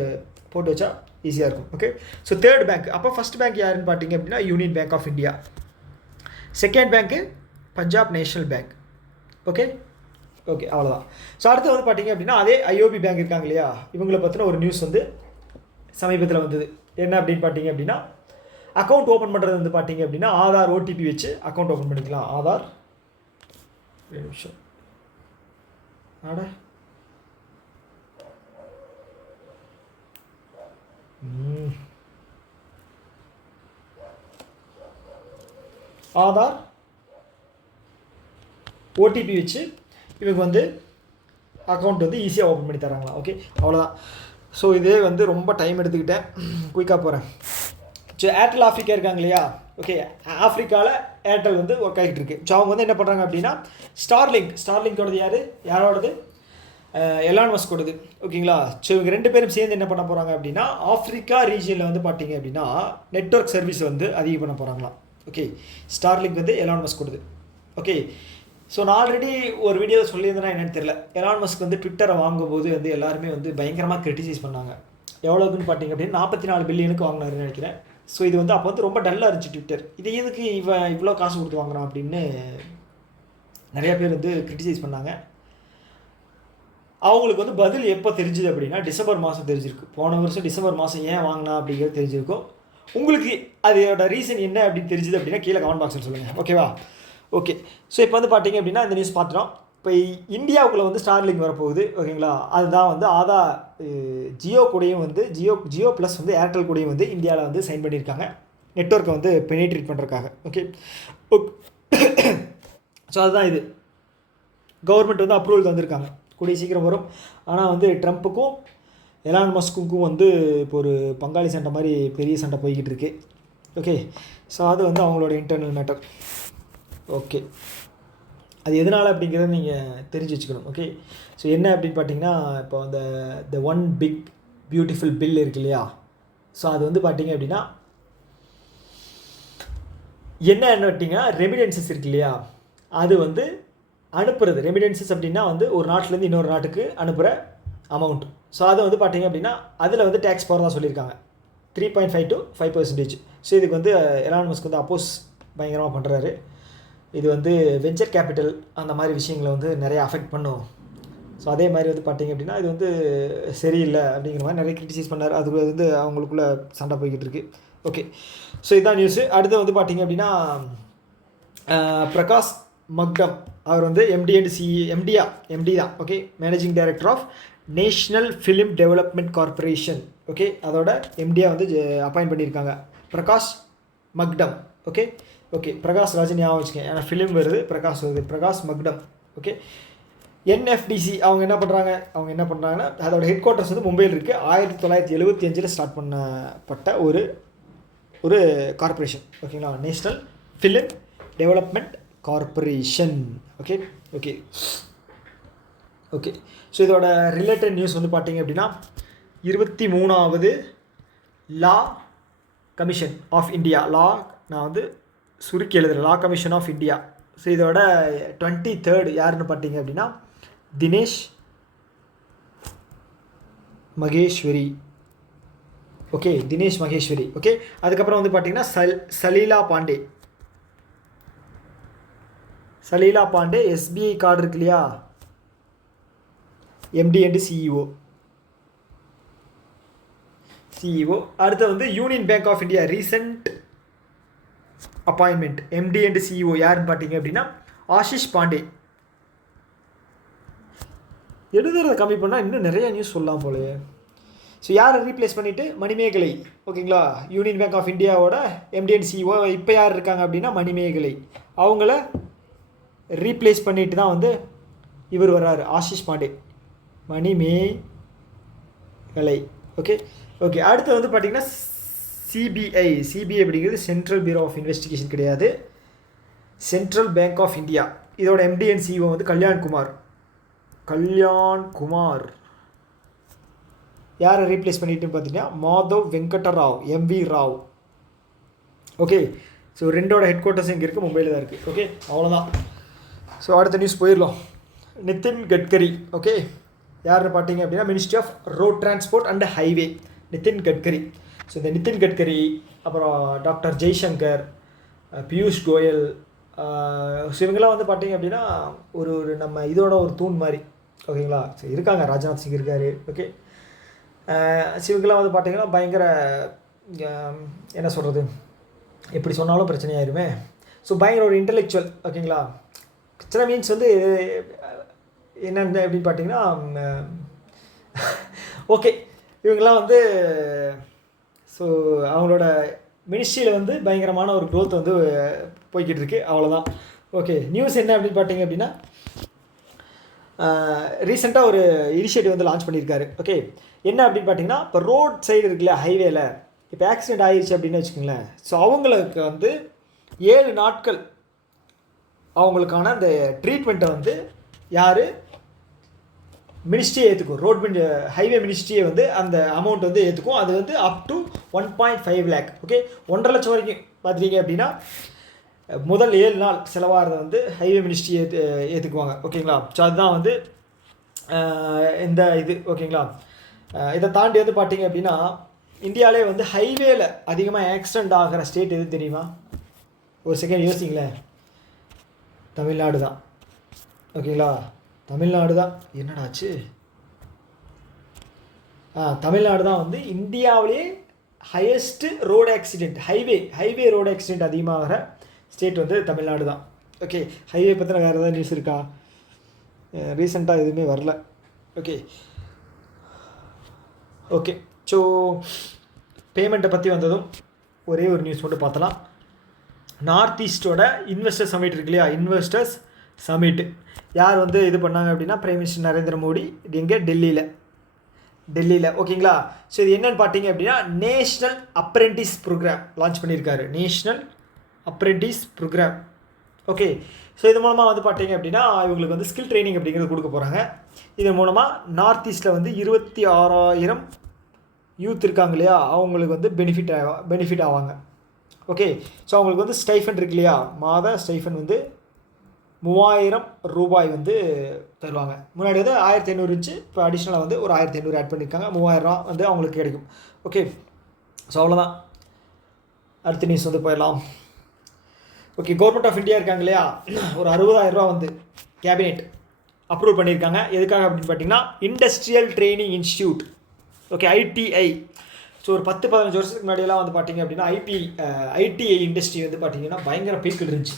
போட்டு வச்சா ஈஸியாக இருக்கும். Okay, so third bank. அப்போ ஃபஸ்ட் பேங்க் யாருன்னு பார்த்தீங்க அப்படின்னா union bank of India. Second பேங்க்கு பஞ்சாப் நேஷ்னல் பேங்க். ஓகே, அவ்வளோதான். ஸோ அடுத்து வந்து பார்த்தீங்க அப்படின்னா அதே IOB பேங்க் இருக்காங்க இல்லையா, இவங்களை பற்றின ஒரு நியூஸ் வந்து சமீபத்தில் வந்தது. என்ன அப்படின்னு பார்த்தீங்க அப்படின்னா, அக்கௌண்ட் ஓப்பன் பண்ணுறது வந்து பார்த்தீங்க அப்படின்னா ஆதார் OTP வச்சு அக்கௌண்ட் ஓப்பன் பண்ணிக்கலாம். ஆதார், ஒரு நிமிஷம், ஆதார் OTP வச்சு இவங்க வந்து அக்கௌண்ட் வந்து ஈஸியாக ஓப்பன் பண்ணி தராங்களா. ஓகே, அவ்வளோதான். ஸோ இதே வந்து ரொம்ப டைம் எடுத்துக்கிட்டேன், குயிக்காக போகிறேன். ஸோ ஏர்டெல் ஆஃப்ரிக்கா இருக்காங்க இல்லையா, ஓகே, ஆஃப்ரிக்காவில் ஏர்டெல் வந்து ஒர்க் ஆகிட்டு இருக்கு. ஸோ அவங்க வந்து என்ன பண்ணுறாங்க அப்படின்னா ஸ்டார்லிங்கோடது யாரோடது, எலான் மஸ்கோடது. ஓகேங்களா, ஸோ இவங்க 2 பேரும் சேர்ந்து என்ன பண்ண போகிறாங்க அப்படின்னா ஆஃப்ரிக்கா ரீஜியனில் வந்து பார்த்தீங்க அப்படின்னா நெட்வொர்க் சர்வீஸ் வந்து அதிகம் பண்ண போகிறாங்களாம். ஓகே, ஸ்டார்லிங்க் வந்து எலான் மஸ்கோடது. ஓகே, ஸோ நான் ஆல்ரெடி ஒரு வீடியோ சொல்லியிருந்தேன்னா என்னென்னு தெரியல, எலான் மஸ்க் வந்து ட்விட்டரை வாங்கும்போது வந்து எல்லாருமே வந்து பயங்கரமாக கிரிட்டிசைஸ் பண்ணாங்க. எவ்வளோக்குன்னு பார்த்தீங்க அப்படின்னா 44 பில்லியனுக்கு வாங்கினாருன்னு நினைக்கிறேன். ஸோ இது வந்து அப்போ வந்து ரொம்ப டல்லாக இருந்துச்சு ட்விட்டர். இது எதுக்கு இவ்வளோ காசு கொடுத்து வாங்குறான் அப்படின்னு நிறையா பேர் வந்து கிரிட்டிசைஸ் பண்ணாங்க. அவங்களுக்கு வந்து பதில் எப்போ தெரிஞ்சுது அப்படின்னா டிசம்பர் மாதம் தெரிஞ்சிருக்கு. போன வருஷம் டிசம்பர் மாதம் ஏன் வாங்கினா அப்படிங்கிறது தெரிஞ்சிருக்கும். உங்களுக்கு அதோட ரீசன் என்ன அப்படின்னு தெரிஞ்சுது அப்படின்னா கீழே கமெண்ட் பாக்ஸில் சொல்லுங்கள். ஓகேவா, ஓகே. ஸோ இப்போ வந்து பார்த்தீங்க அப்படின்னா இந்த நியூஸ் பார்த்துட்டோம். இப்போ இந்தியாவுக்குள்ளே வந்து ஸ்டார்லிங்க் வரப்போகுது. ஓகேங்களா, அதுதான் வந்து ஜியோ கூடயும் வந்து ஜியோ ப்ளஸ் வந்து ஏர்டெல் கூடயும் வந்து இந்தியாவில் வந்து சைன் பண்ணியிருக்காங்க நெட்வொர்க்கை வந்து பெனிட்ரேட் பண்ணுறதுக்காக. ஓகே, ஸோ அதுதான் இது. கவர்மெண்ட் வந்து அப்ரூவல் தந்திருக்காங்க, கூடிய சீக்கிரம் வரும். ஆனால் வந்து ட்ரம்ப்புக்கும் எலான் மஸ்க்குக்கும் வந்து இப்போ ஒரு பங்காளி சண்டை மாதிரி பெரிய சண்டை போய்கிட்டு இருக்கு. ஓகே. ஸோ அது வந்து அவங்களோட இன்டர்னல் மேட்டர். ஓகே, அது எதனால் அப்படிங்கிறத நீங்கள் தெரிஞ்சு வச்சுக்கணும். ஓகே, ஸோ என்ன அப்படின்னு பார்த்தீங்கன்னா, இப்போ அந்த the one big beautiful bill இருக்கு இல்லையா, ஸோ அது வந்து பார்த்தீங்க அப்படின்னா என்ன பார்த்தீங்கன்னா ரெமிடென்சஸ் இருக்கு இல்லையா, அது வந்து அனுப்புறது. ரெமிடென்சஸ் அப்படின்னா வந்து ஒரு நாட்டிலேருந்து இன்னொரு நாட்டுக்கு அனுப்புகிற அமௌண்ட். ஸோ அதை வந்து பார்த்தீங்க அப்படின்னா அதில் வந்து டேக்ஸ் போகிறதா சொல்லியிருக்காங்க 3.5 to 5%. ஸோ இதுக்கு வந்து எலான் மஸ்க் வந்து அப்போஸ் பயங்கரமாக பண்ணுறாரு. இது வந்து வெஞ்சர் கேபிட்டல் அந்த மாதிரி விஷயங்களை வந்து நிறைய அஃபெக்ட் பண்ணும். ஸோ அதே மாதிரி வந்து பார்த்தீங்க அப்படின்னா இது வந்து சரியில்லை அப்படிங்கிற மாதிரி நிறைய கிரிட்டிசைஸ் பண்ணார். அது வந்து அவங்களுக்குள்ளே சண்டை போய்கிட்டு இருக்கு. ஓகே, ஸோ இதுதான் நியூஸு. அடுத்து வந்து பார்த்தீங்க அப்படின்னா பிரகாஷ் மக்டம் அவர் வந்து எம்டி தான். Okay, managing director of national film development corporation. Okay, அதோட எம்டியாக வந்து அப்பாயிண்ட் பண்ணியிருக்காங்க பிரகாஷ் மக்டம். ஓகே ஓகே, பிரகாஷ் ராஜன் ஞாபகம் வச்சுக்கேன், ஏன்னா ஃபிலிம் வருது பிரகாஷ் வருது. பிரகாஷ் மக்டம். ஓகே, என்எஃப்டிசி அவங்க என்ன பண்ணுறாங்கன்னா அதோட ஹெட் குவார்ட்டர்ஸ் வந்து மும்பையில் இருக்குது. 1975 ஸ்டார்ட் பண்ணப்பட்ட ஒரு கார்பரேஷன். ஓகேங்களா, national film development corporation. Okay okay okay. So இதோட ரிலேட்டட் நியூஸ் வந்து பார்த்தீங்க அப்படின்னா 23வது லா கமிஷன் ஆஃப் இந்தியா, நான் வந்து சுருக்கி எழுதுகிறேன், law commission of India. So இதோட 23rd யாருன்னு பார்த்தீங்க அப்படின்னா தினேஷ் மகேஸ்வரி. ஓகே, தினேஷ் மகேஸ்வரி. ஓகே, அதுக்கப்புறம் வந்து பார்த்தீங்கன்னா சலீலா பாண்டே எஸ்பிஐ கார்டு இருக்கு இல்லையா, எம்டி அண்ட் சிஇஓ. அடுத்து வந்து union bank of India recent appointment MD and CEO யாருன்னு பார்த்தீங்க அப்படின்னா ஆஷிஷ் பாண்டே. எழுதுறதை கம்மி பண்ணால் இன்னும் நிறைய நியூஸ் சொல்லலாம் போலயே. ஸோ யாரை ரீப்ளேஸ் பண்ணிவிட்டு மணிமேகலை. ஓகேங்களா, யூனியன் பேங்க் ஆஃப் இந்தியாவோட எம்டி அண்ட் சிஇஓ இப்போ யார் இருக்காங்க அப்படின்னா மணிமேகலை. அவங்கள ரீப்ளேஸ் பண்ணிட்டு தான் வந்து இவர் வர்றாரு, ஆஷிஷ் பாண்டே, மணிமேகலை. Okay okay. அடுத்து வந்து பார்த்திங்கன்னா சிபிஐ அப்படிங்கிறது சென்ட்ரல் பியூரோ ஆஃப் இன்வெஸ்டிகேஷன் கிடையாது, சென்ட்ரல் பேங்க் ஆஃப் இந்தியா. இதோட எம்டி அண்ட் சிஇஓ வந்து கல்யாண் குமார். யாரை ரீப்ளேஸ் பண்ணிட்டுன்னு பார்த்தீங்கன்னா Madhav Venkatrao, MV Rao. Okay, so ரெண்டோட ஹெட் குவார்ட்டர்ஸ் இங்கே இருக்குது, மும்பையில் தான் இருக்குது. ஓகே, அவ்வளோதான். ஸோ அடுத்த நியூஸ் போயிடலாம். நிதின் கட்கரி. ஓகே, யாருன்னு பார்த்தீங்க அப்படின்னா ministry of road transport and highway, Nitin Gadkari. So இந்த நிதின் கட்கரி, அப்புறம் டாக்டர் ஜெய்சங்கர், பியூஷ் கோயல், ஸோ இவங்கெல்லாம் வந்து பார்த்தீங்க அப்படின்னா ஒரு நம்ம இதோட ஒரு தூண் மாதிரி. ஓகேங்களா, ஸோ இருக்காங்க, ராஜ்நாத் சிங் இருக்கார். ஓகே, இவங்கெல்லாம் வந்து பார்த்தீங்கன்னா பயங்கர என்ன சொல்கிறது, எப்படி சொன்னாலும் பிரச்சனையாயிருமே. ஸோ பயங்கர ஒரு இன்டெலெக்சுவல். ஓகேங்களா, பிரச்சனை மீன்ஸ் வந்து என்னென்ன அப்படின்னு பார்த்தீங்கன்னா ஓகே, இவங்கெல்லாம் வந்து ஸோ அவங்களோட மினிஸ்ட்ரியில் வந்து பயங்கரமான ஒரு க்ரோத் வந்து போய்கிட்டு இருக்கு. அவ்வளோதான். ஓகே, நியூஸ் என்ன அப்படின்னு பார்த்தீங்க அப்படின்னா ரீசெண்டாக ஒரு இனிஷியேட்டிவ் வந்து லான்ச் பண்ணியிருக்காரு. ஓகே, என்ன அப்படின்னு பார்த்தீங்கன்னா இப்போ ரோட் சைடு இருக்குல்ல, ஹைவேல இப்போ ஆக்சிடெண்ட் ஆகிடுச்சு அப்படின்னு வச்சுக்கோங்களேன். ஸோ அவங்களுக்கு வந்து 7 நாட்கள் அவங்களுக்கான அந்த ட்ரீட்மெண்ட்டை வந்து யார் மினிஸ்ட்ரியை ஏற்றுக்கும், ஹைவே மினிஸ்ட்ரியை வந்து அந்த அமௌண்ட் வந்து ஏற்றுக்கும். அது வந்து அப் டு 1.5 lakh. ஓகே, 1.5 லட்சம் வரைக்கும் பார்த்துட்டீங்க அப்படின்னா முதல் 7 நாள் செலவாகிறத வந்து ஹைவே மினிஸ்ட்ரி ஏற்றுக்குவாங்க. ஓகேங்களா, ஸோ அதுதான் வந்து இந்த இது. ஓகேங்களா, இதை தாண்டி வந்து பார்த்தீங்க அப்படின்னா இந்தியாவிலே வந்து ஹைவேல அதிகமாக ஆக்சிடெண்ட் ஆகிற ஸ்டேட் எது தெரியுமா? ஒரு செகண்ட் யோசிங்களேன், தமிழ்நாடு தான். ஓகேங்களா, தமிழ்நாடு தான். என்னடாச்சு, தமிழ்நாடு தான் வந்து இந்தியாவிலே highest road accident, highway road accident அதிகமாகிற ஸ்டேட் வந்து தமிழ்நாடு தான். ஓகே, ஹைவே பற்றின வேறு ஏதாவது நியூஸ் இருக்கா? ரீசெண்டாக எதுவுமே வரல. Okay okay. ஸோ பேமெண்ட்டை பற்றி வந்ததும் ஒரே ஒரு நியூஸ் மட்டும் பார்த்தலாம். நார்த் ஈஸ்டோட இன்வெஸ்டர்ஸ் சமிட் இருக்கு இல்லையா, இன்வெஸ்டர்ஸ் சமிட் யார் வந்து இது பண்ணாங்க அப்படின்னா பிரைம் மினிஸ்டர் நரேந்திர மோடி. இது எங்கே? டெல்லியில். டெல்லியில். ஓகேங்களா? ஸோ இது என்னென்னு பார்த்தீங்க அப்படின்னா நேஷ்னல் அப்ரெண்டிஸ் ப்ரோக்ராம் லான்ச் பண்ணியிருக்காரு. National apprentice program. Okay. So இது மூலமாக வந்து பார்த்தீங்க அப்படின்னா இவங்களுக்கு வந்து ஸ்கில் ட்ரைனிங் அப்படிங்கிறது கொடுக்க போகிறாங்க. இதன் மூலமாக நார்த் ஈஸ்ட்டில் வந்து 26,000 யூத் இருக்காங்க இல்லையா, அவங்களுக்கு வந்து பெனிஃபிட் ஆவாங்க. ஓகே. ஸோ அவங்களுக்கு வந்து ஸ்டைஃபண்ட் இருக்கு இல்லையா, மாத ஸ்டைஃபண்ட் வந்து 3000 ரூபாய் வந்து தருவாங்க. முன்னாடி வந்து 1500 இருந்துச்சு, இப்போ அடிஷ்னலாக வந்து ஒரு 1500 ஆட் பண்ணியிருக்காங்க. 3000 வந்து அவங்களுக்கு கிடைக்கும். ஓகே. ஸோ அவ்வளோதான். அடுத்த நியூஸ் வந்து போயிடலாம். ஓகே. கவர்மெண்ட் ஆஃப் இந்தியா இருக்காங்க இல்லையா, ஒரு 60,000 வந்து கேபினெட் அப்ரூவ் பண்ணியிருக்காங்க. எதுக்காக அப்படின்னு பார்த்தீங்கன்னா industrial training institute. Okay. ITI. So ஒரு 10-15 வருஷத்துக்கு முன்னாடியெல்லாம் வந்து பார்த்தீங்க அப்படின்னா ஐடிஐ இண்டஸ்ட்ரி வந்து பார்த்தீங்கன்னா பயங்கர பீக்கில் இருந்துச்சு.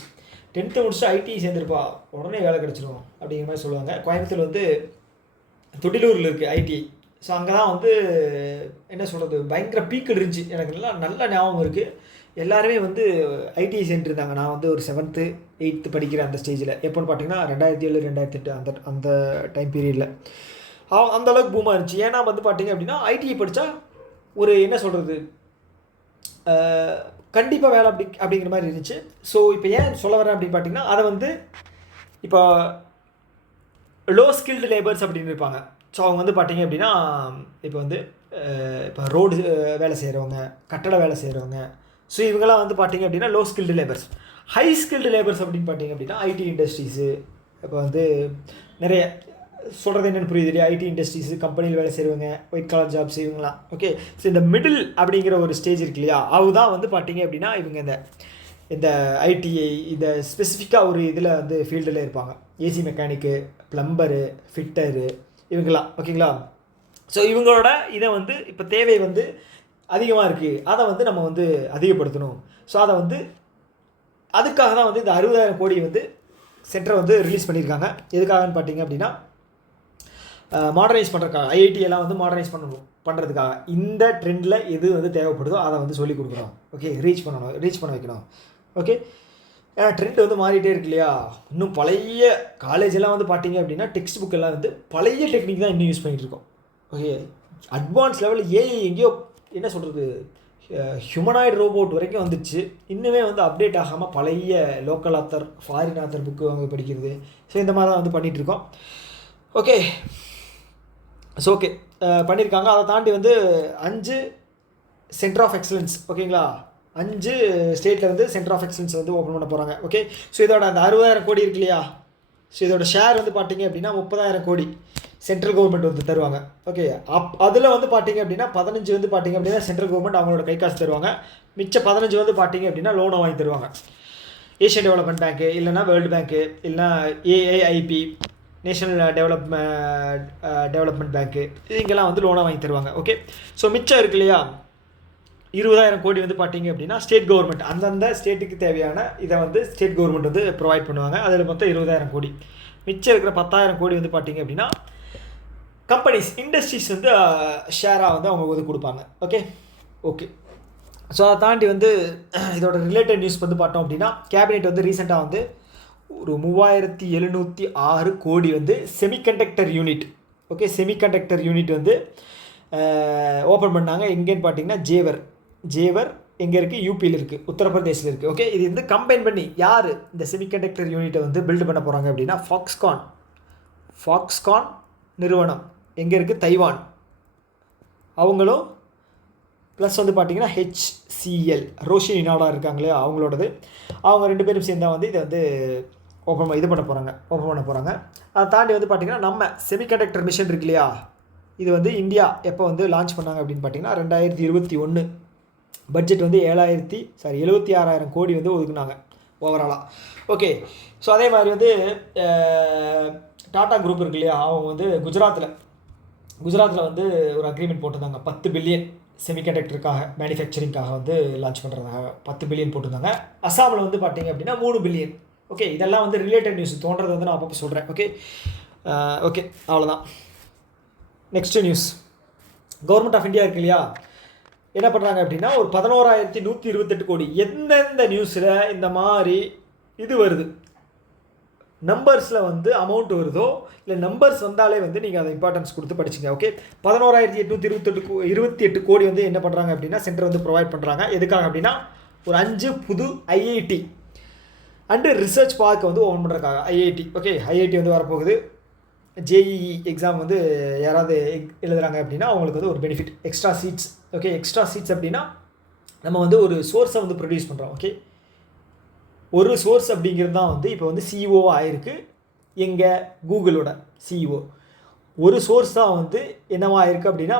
10th முடிச்சுட்டு ஐடிஐ சேர்ந்துருப்பா உடனே வேலை கிடச்சிரும் அப்படிங்கிற மாதிரி சொல்லுவாங்க. கோயம்புத்தூர் வந்து தொட்டிலூரில் இருக்குது ஐடிஐ. ஸோ அங்கே தான் வந்து என்ன சொல்கிறது பயங்கர பீக்கில் இருந்துச்சு. எனக்கு நல்ல ஞாபகம் இருக்குது. எல்லாருமே வந்து ஐடிஐ சேர்ந்துருந்தாங்க. நான் வந்து ஒரு 7th 8th படிக்கிற அந்த ஸ்டேஜில். எப்போன்னு பார்த்தீங்கன்னா 2007 2008 அந்த டைம் பீரியடில் அந்தளவுக்கு பூமாக இருந்துச்சு. ஏன்னா வந்து பார்த்தீங்க அப்படின்னா ஐடிஐ படித்தா ஒரு என்ன சொல்கிறது கண்டிப்பாக வேலை அப்படிங்கிற மாதிரி இருந்துச்சு. ஸோ இப்போ ஏன் சொல்ல வரேன் அப்படின்னு பார்த்தீங்கன்னா அதை வந்து இப்போ லோ ஸ்கில்டு லேபர்ஸ் அப்படின்னு இருப்பாங்க. ஸோ அவங்க வந்து பார்த்தீங்க அப்படின்னா இப்போ வந்து இப்போ ரோடு வேலை செய்கிறவங்க, கட்டட வேலை செய்கிறவங்க, ஸோ இவங்கெல்லாம் வந்து பார்த்தீங்க அப்படின்னா low skilled labours. High skilled labours அப்படின்னு பார்த்தீங்க அப்படின்னா ஐடி இண்டஸ்ட்ரீஸு, இப்போ வந்து நிறைய சொல்கிறது என்னென்னு புரியுது இல்லையா, ஐடி இண்டஸ்ட்ரீஸு, கம்பெனியில் வேலை செய்கிறவங்க, ஒயிட் கலர் ஜாப்ஸ் இவங்களாம். ஓகே. ஸோ இந்த மிடில் அப்படிங்கிற ஒரு ஸ்டேஜ் இருக்கு இல்லையா, அதுதான் வந்து பார்த்தீங்க அப்படின்னா இவங்க இந்த ஐடிஐ இந்த ஸ்பெசிஃபிக்காக ஒரு இதில் வந்து ஃபீல்டில் இருப்பாங்க. ஏசி மெக்கானிக்கு, ப்ளம்பரு, ஃபிட்டரு இவங்கெல்லாம். ஓகேங்களா? ஸோ இவங்களோட இதை வந்து இப்போ தேவை வந்து அதிகமாக இருக்குது, அதை வந்து நம்ம வந்து அதிகப்படுத்தணும். ஸோ அதை வந்து அதுக்காக தான் வந்து இந்த 60,000 கோடி வந்து சென்டரை வந்து ரிலீஸ் பண்ணியிருக்காங்க. எதுக்காகன்னு பார்த்தீங்க அப்படின்னா மாடர்னைஸ் பண்ணுறதுக்காக, ஐஐடியெல்லாம் வந்து மாடர்னைஸ் பண்ணுறதுக்காக இந்த ட்ரெண்டில் எது வந்து தேவைப்படுதோ அதை வந்து சொல்லிக் கொடுக்குறோம். ஓகே. ரீச் பண்ண வைக்கணும். ஓகே. ஏன்னா ட்ரெண்ட் வந்து மாறிட்டே இருக்கு இல்லையா. இன்னும் பழைய காலேஜெல்லாம் வந்து பார்த்தீங்க அப்படின்னா டெக்ஸ்ட் புக்கெல்லாம் வந்து பழைய டெக்னிக் தான் இன்னும் யூஸ் பண்ணிகிட்டு இருக்கோம். ஓகே. அட்வான்ஸ் லெவலில் ஏஐ எங்கேயோ என்ன சொல்கிறது ஹியூமனாய்டு ரோபோட் வரைக்கும் வந்துடுச்சு. இன்னுமே வந்து அப்டேட் ஆகாமல் பழைய local author, foreign author book அவங்க படிக்கிறது. ஸோ இந்த மாதிரி தான் வந்து பண்ணிகிட்ருக்கோம். ஓகே. ஸோ ஓகே பண்ணியிருக்காங்க. அதை தாண்டி வந்து 5 சென்டர் ஆஃப் எக்ஸலன்ஸ். ஓகேங்களா? 5 ஸ்டேட்டில் வந்து சென்டர் ஆஃப் எக்ஸலன்ஸ் வந்து ஓப்பன் பண்ண போகிறாங்க. ஓகே. ஸோ இதோட அந்த 60,000 கோடி இருக்கு இல்லையா, ஸோ இதோட ஷேர் வந்து பார்த்தீங்க அப்படின்னா 30,000 கோடி சென்ட்ரல் கவர்மெண்ட் வந்து தருவாங்க. ஓகே. அதில் வந்து பார்த்தீங்க அப்படின்னா 15 வந்து பார்த்தீங்க அப்படின்னா சென்ட்ரல் கவர்மெண்ட் அவங்களோட கை காசு தருவாங்க. மிச்ச 15 வந்து பார்த்தீங்க அப்படின்னா லோனை வாங்கி தருவாங்க. ஏஷியன் டெவலப்மெண்ட் பேங்க்கு, இல்லைனா வேர்ல்டு பேங்க்கு, இல்லைனா ஏஐஐபி, நேஷனல் டெவலப்மெண்ட் பேங்க்கு, இங்கெல்லாம் வந்து லோனாக வாங்கி தருவாங்க. ஓகே. ஸோ மிச்சம் இருக்கு இல்லையா 20,000 கோடி வந்து பார்த்தீங்க அப்படின்னா ஸ்டேட் கவர்மெண்ட் அந்தந்த ஸ்டேட்டுக்கு தேவையான இதை வந்து ஸ்டேட் கவர்மெண்ட் வந்து ப்ரொவைட் பண்ணுவாங்க. அதில் மொத்தம் 20,000 கோடி. மிச்சம் இருக்கிற 10,000 கோடி வந்து பார்த்தீங்க அப்படின்னா கம்பெனிஸ், இண்டஸ்ட்ரீஸ் வந்து ஷேராக வந்து அவங்க வந்து கொடுப்பாங்க. ஓகே. ஸோ அதை தாண்டி வந்து இதோட ரிலேட்டட் நியூஸ் வந்து பார்த்தோம் அப்படின்னா கேபினெட் வந்து ரீசெண்டாக வந்து ஒரு 3,706 கோடி வந்து semiconductor unit. Okay. Semiconductor unit வந்து ஓப்பன் பண்ணாங்க. எங்கேன்னு பார்த்தீங்கன்னா ஜேவர் எங்கே இருக்குது, யூபியில் இருக்குது, உத்தரப்பிரதேசில் இருக்குது. ஓகே. இது வந்து கம்பைன் பண்ணி யார் இந்த செமிகண்டக்டர் யூனிட்டை வந்து பில்டு பண்ண போகிறாங்க அப்படின்னா ஃபாக்ஸ்கான் நிறுவனம் எங்கே இருக்குது, தைவான். அவங்களும் ப்ளஸ் வந்து பார்த்தீங்கன்னா HCL ரோஷினி நாடா இருக்காங்களே அவங்களோடது. அவங்க 2 பேரும் சேர்ந்தால் வந்து இதை வந்து ஓப்பன் பண்ண போகிறாங்க. அதை தாண்டி வந்து பார்த்திங்கன்னா நம்ம செமிகண்டக்டர் மிஷன் இருக்கு இல்லையா, இது வந்து இந்தியா எப்போ வந்து லான்ச் பண்ணாங்க அப்படின்னு பார்த்தீங்கன்னா 2021 பட்ஜெட் வந்து 76,000 கோடி வந்து ஒதுக்குனாங்க ஓவராலாக. ஓகே. ஸோ அதே மாதிரி வந்து டாடா குரூப் இருக்கு இல்லையா, அவங்க வந்து குஜராத்தில் வந்து ஒரு அக்ரிமெண்ட் போட்டிருந்தாங்க. 10 பில்லியன் செமிகண்டக்டருக்காக மேனுஃபேக்சரிங்காக வந்து லான்ச் பண்ணுறதுக்காக 10 பில்லியன் போட்டிருந்தாங்க. அசாமில் வந்து பார்த்தீங்க அப்படின்னா 3 பில்லியன். ஓகே. இதெல்லாம் வந்து ரிலேட்டட் நியூஸ் தோன்றது வந்து நான் அப்பப்போ சொல்கிறேன். ஓகே. அவ்வளோதான். Next news. Government of India இருக்கு இல்லையா, என்ன பண்ணுறாங்க அப்படின்னா ஒரு 11,128 கோடி. எந்தெந்த நியூஸில் இந்த மாதிரி இது வருது நம்பர்ஸில் வந்து அமௌண்ட் வருதோ இல்லை நம்பர்ஸ் வந்தாலே வந்து நீங்கள் அதை இம்பார்ட்டன்ஸ் கொடுத்து படிச்சிங்க. ஓகே, 11,828 கோடி வந்து என்ன பண்ணுறாங்க அப்படின்னா சென்டர் வந்து ப்ரொவைட் பண்ணுறாங்க. எதுக்காக அப்படின்னா ஒரு 5 புது ஐஐடி அண்டு ரிசர்ச் பார்க் வந்து ஓப்பன் பண்ணுறக்காக. ஐஐடி ஓகே, ஐஐடி வந்து வரப்போகுது. ஜேஇஇ எக்ஸாம் வந்து யாராவது எழுதுறாங்க அப்படின்னா அவங்களுக்கு வந்து ஒரு benefit, extra seats. Okay, extra seats அப்படின்னா நம்ம வந்து ஒரு சோர்ஸை வந்து ப்ரொடியூஸ் பண்ணுறோம். ஓகே, ஒரு சோர்ஸ் அப்படிங்கிறது தான் வந்து இப்போ வந்து சிஇஓ ஆயிருக்கு. எங்கள் கூகுளோட சிஇஓ ஒரு சோர்ஸ் தான் வந்து என்னவா ஆயிருக்கு அப்படின்னா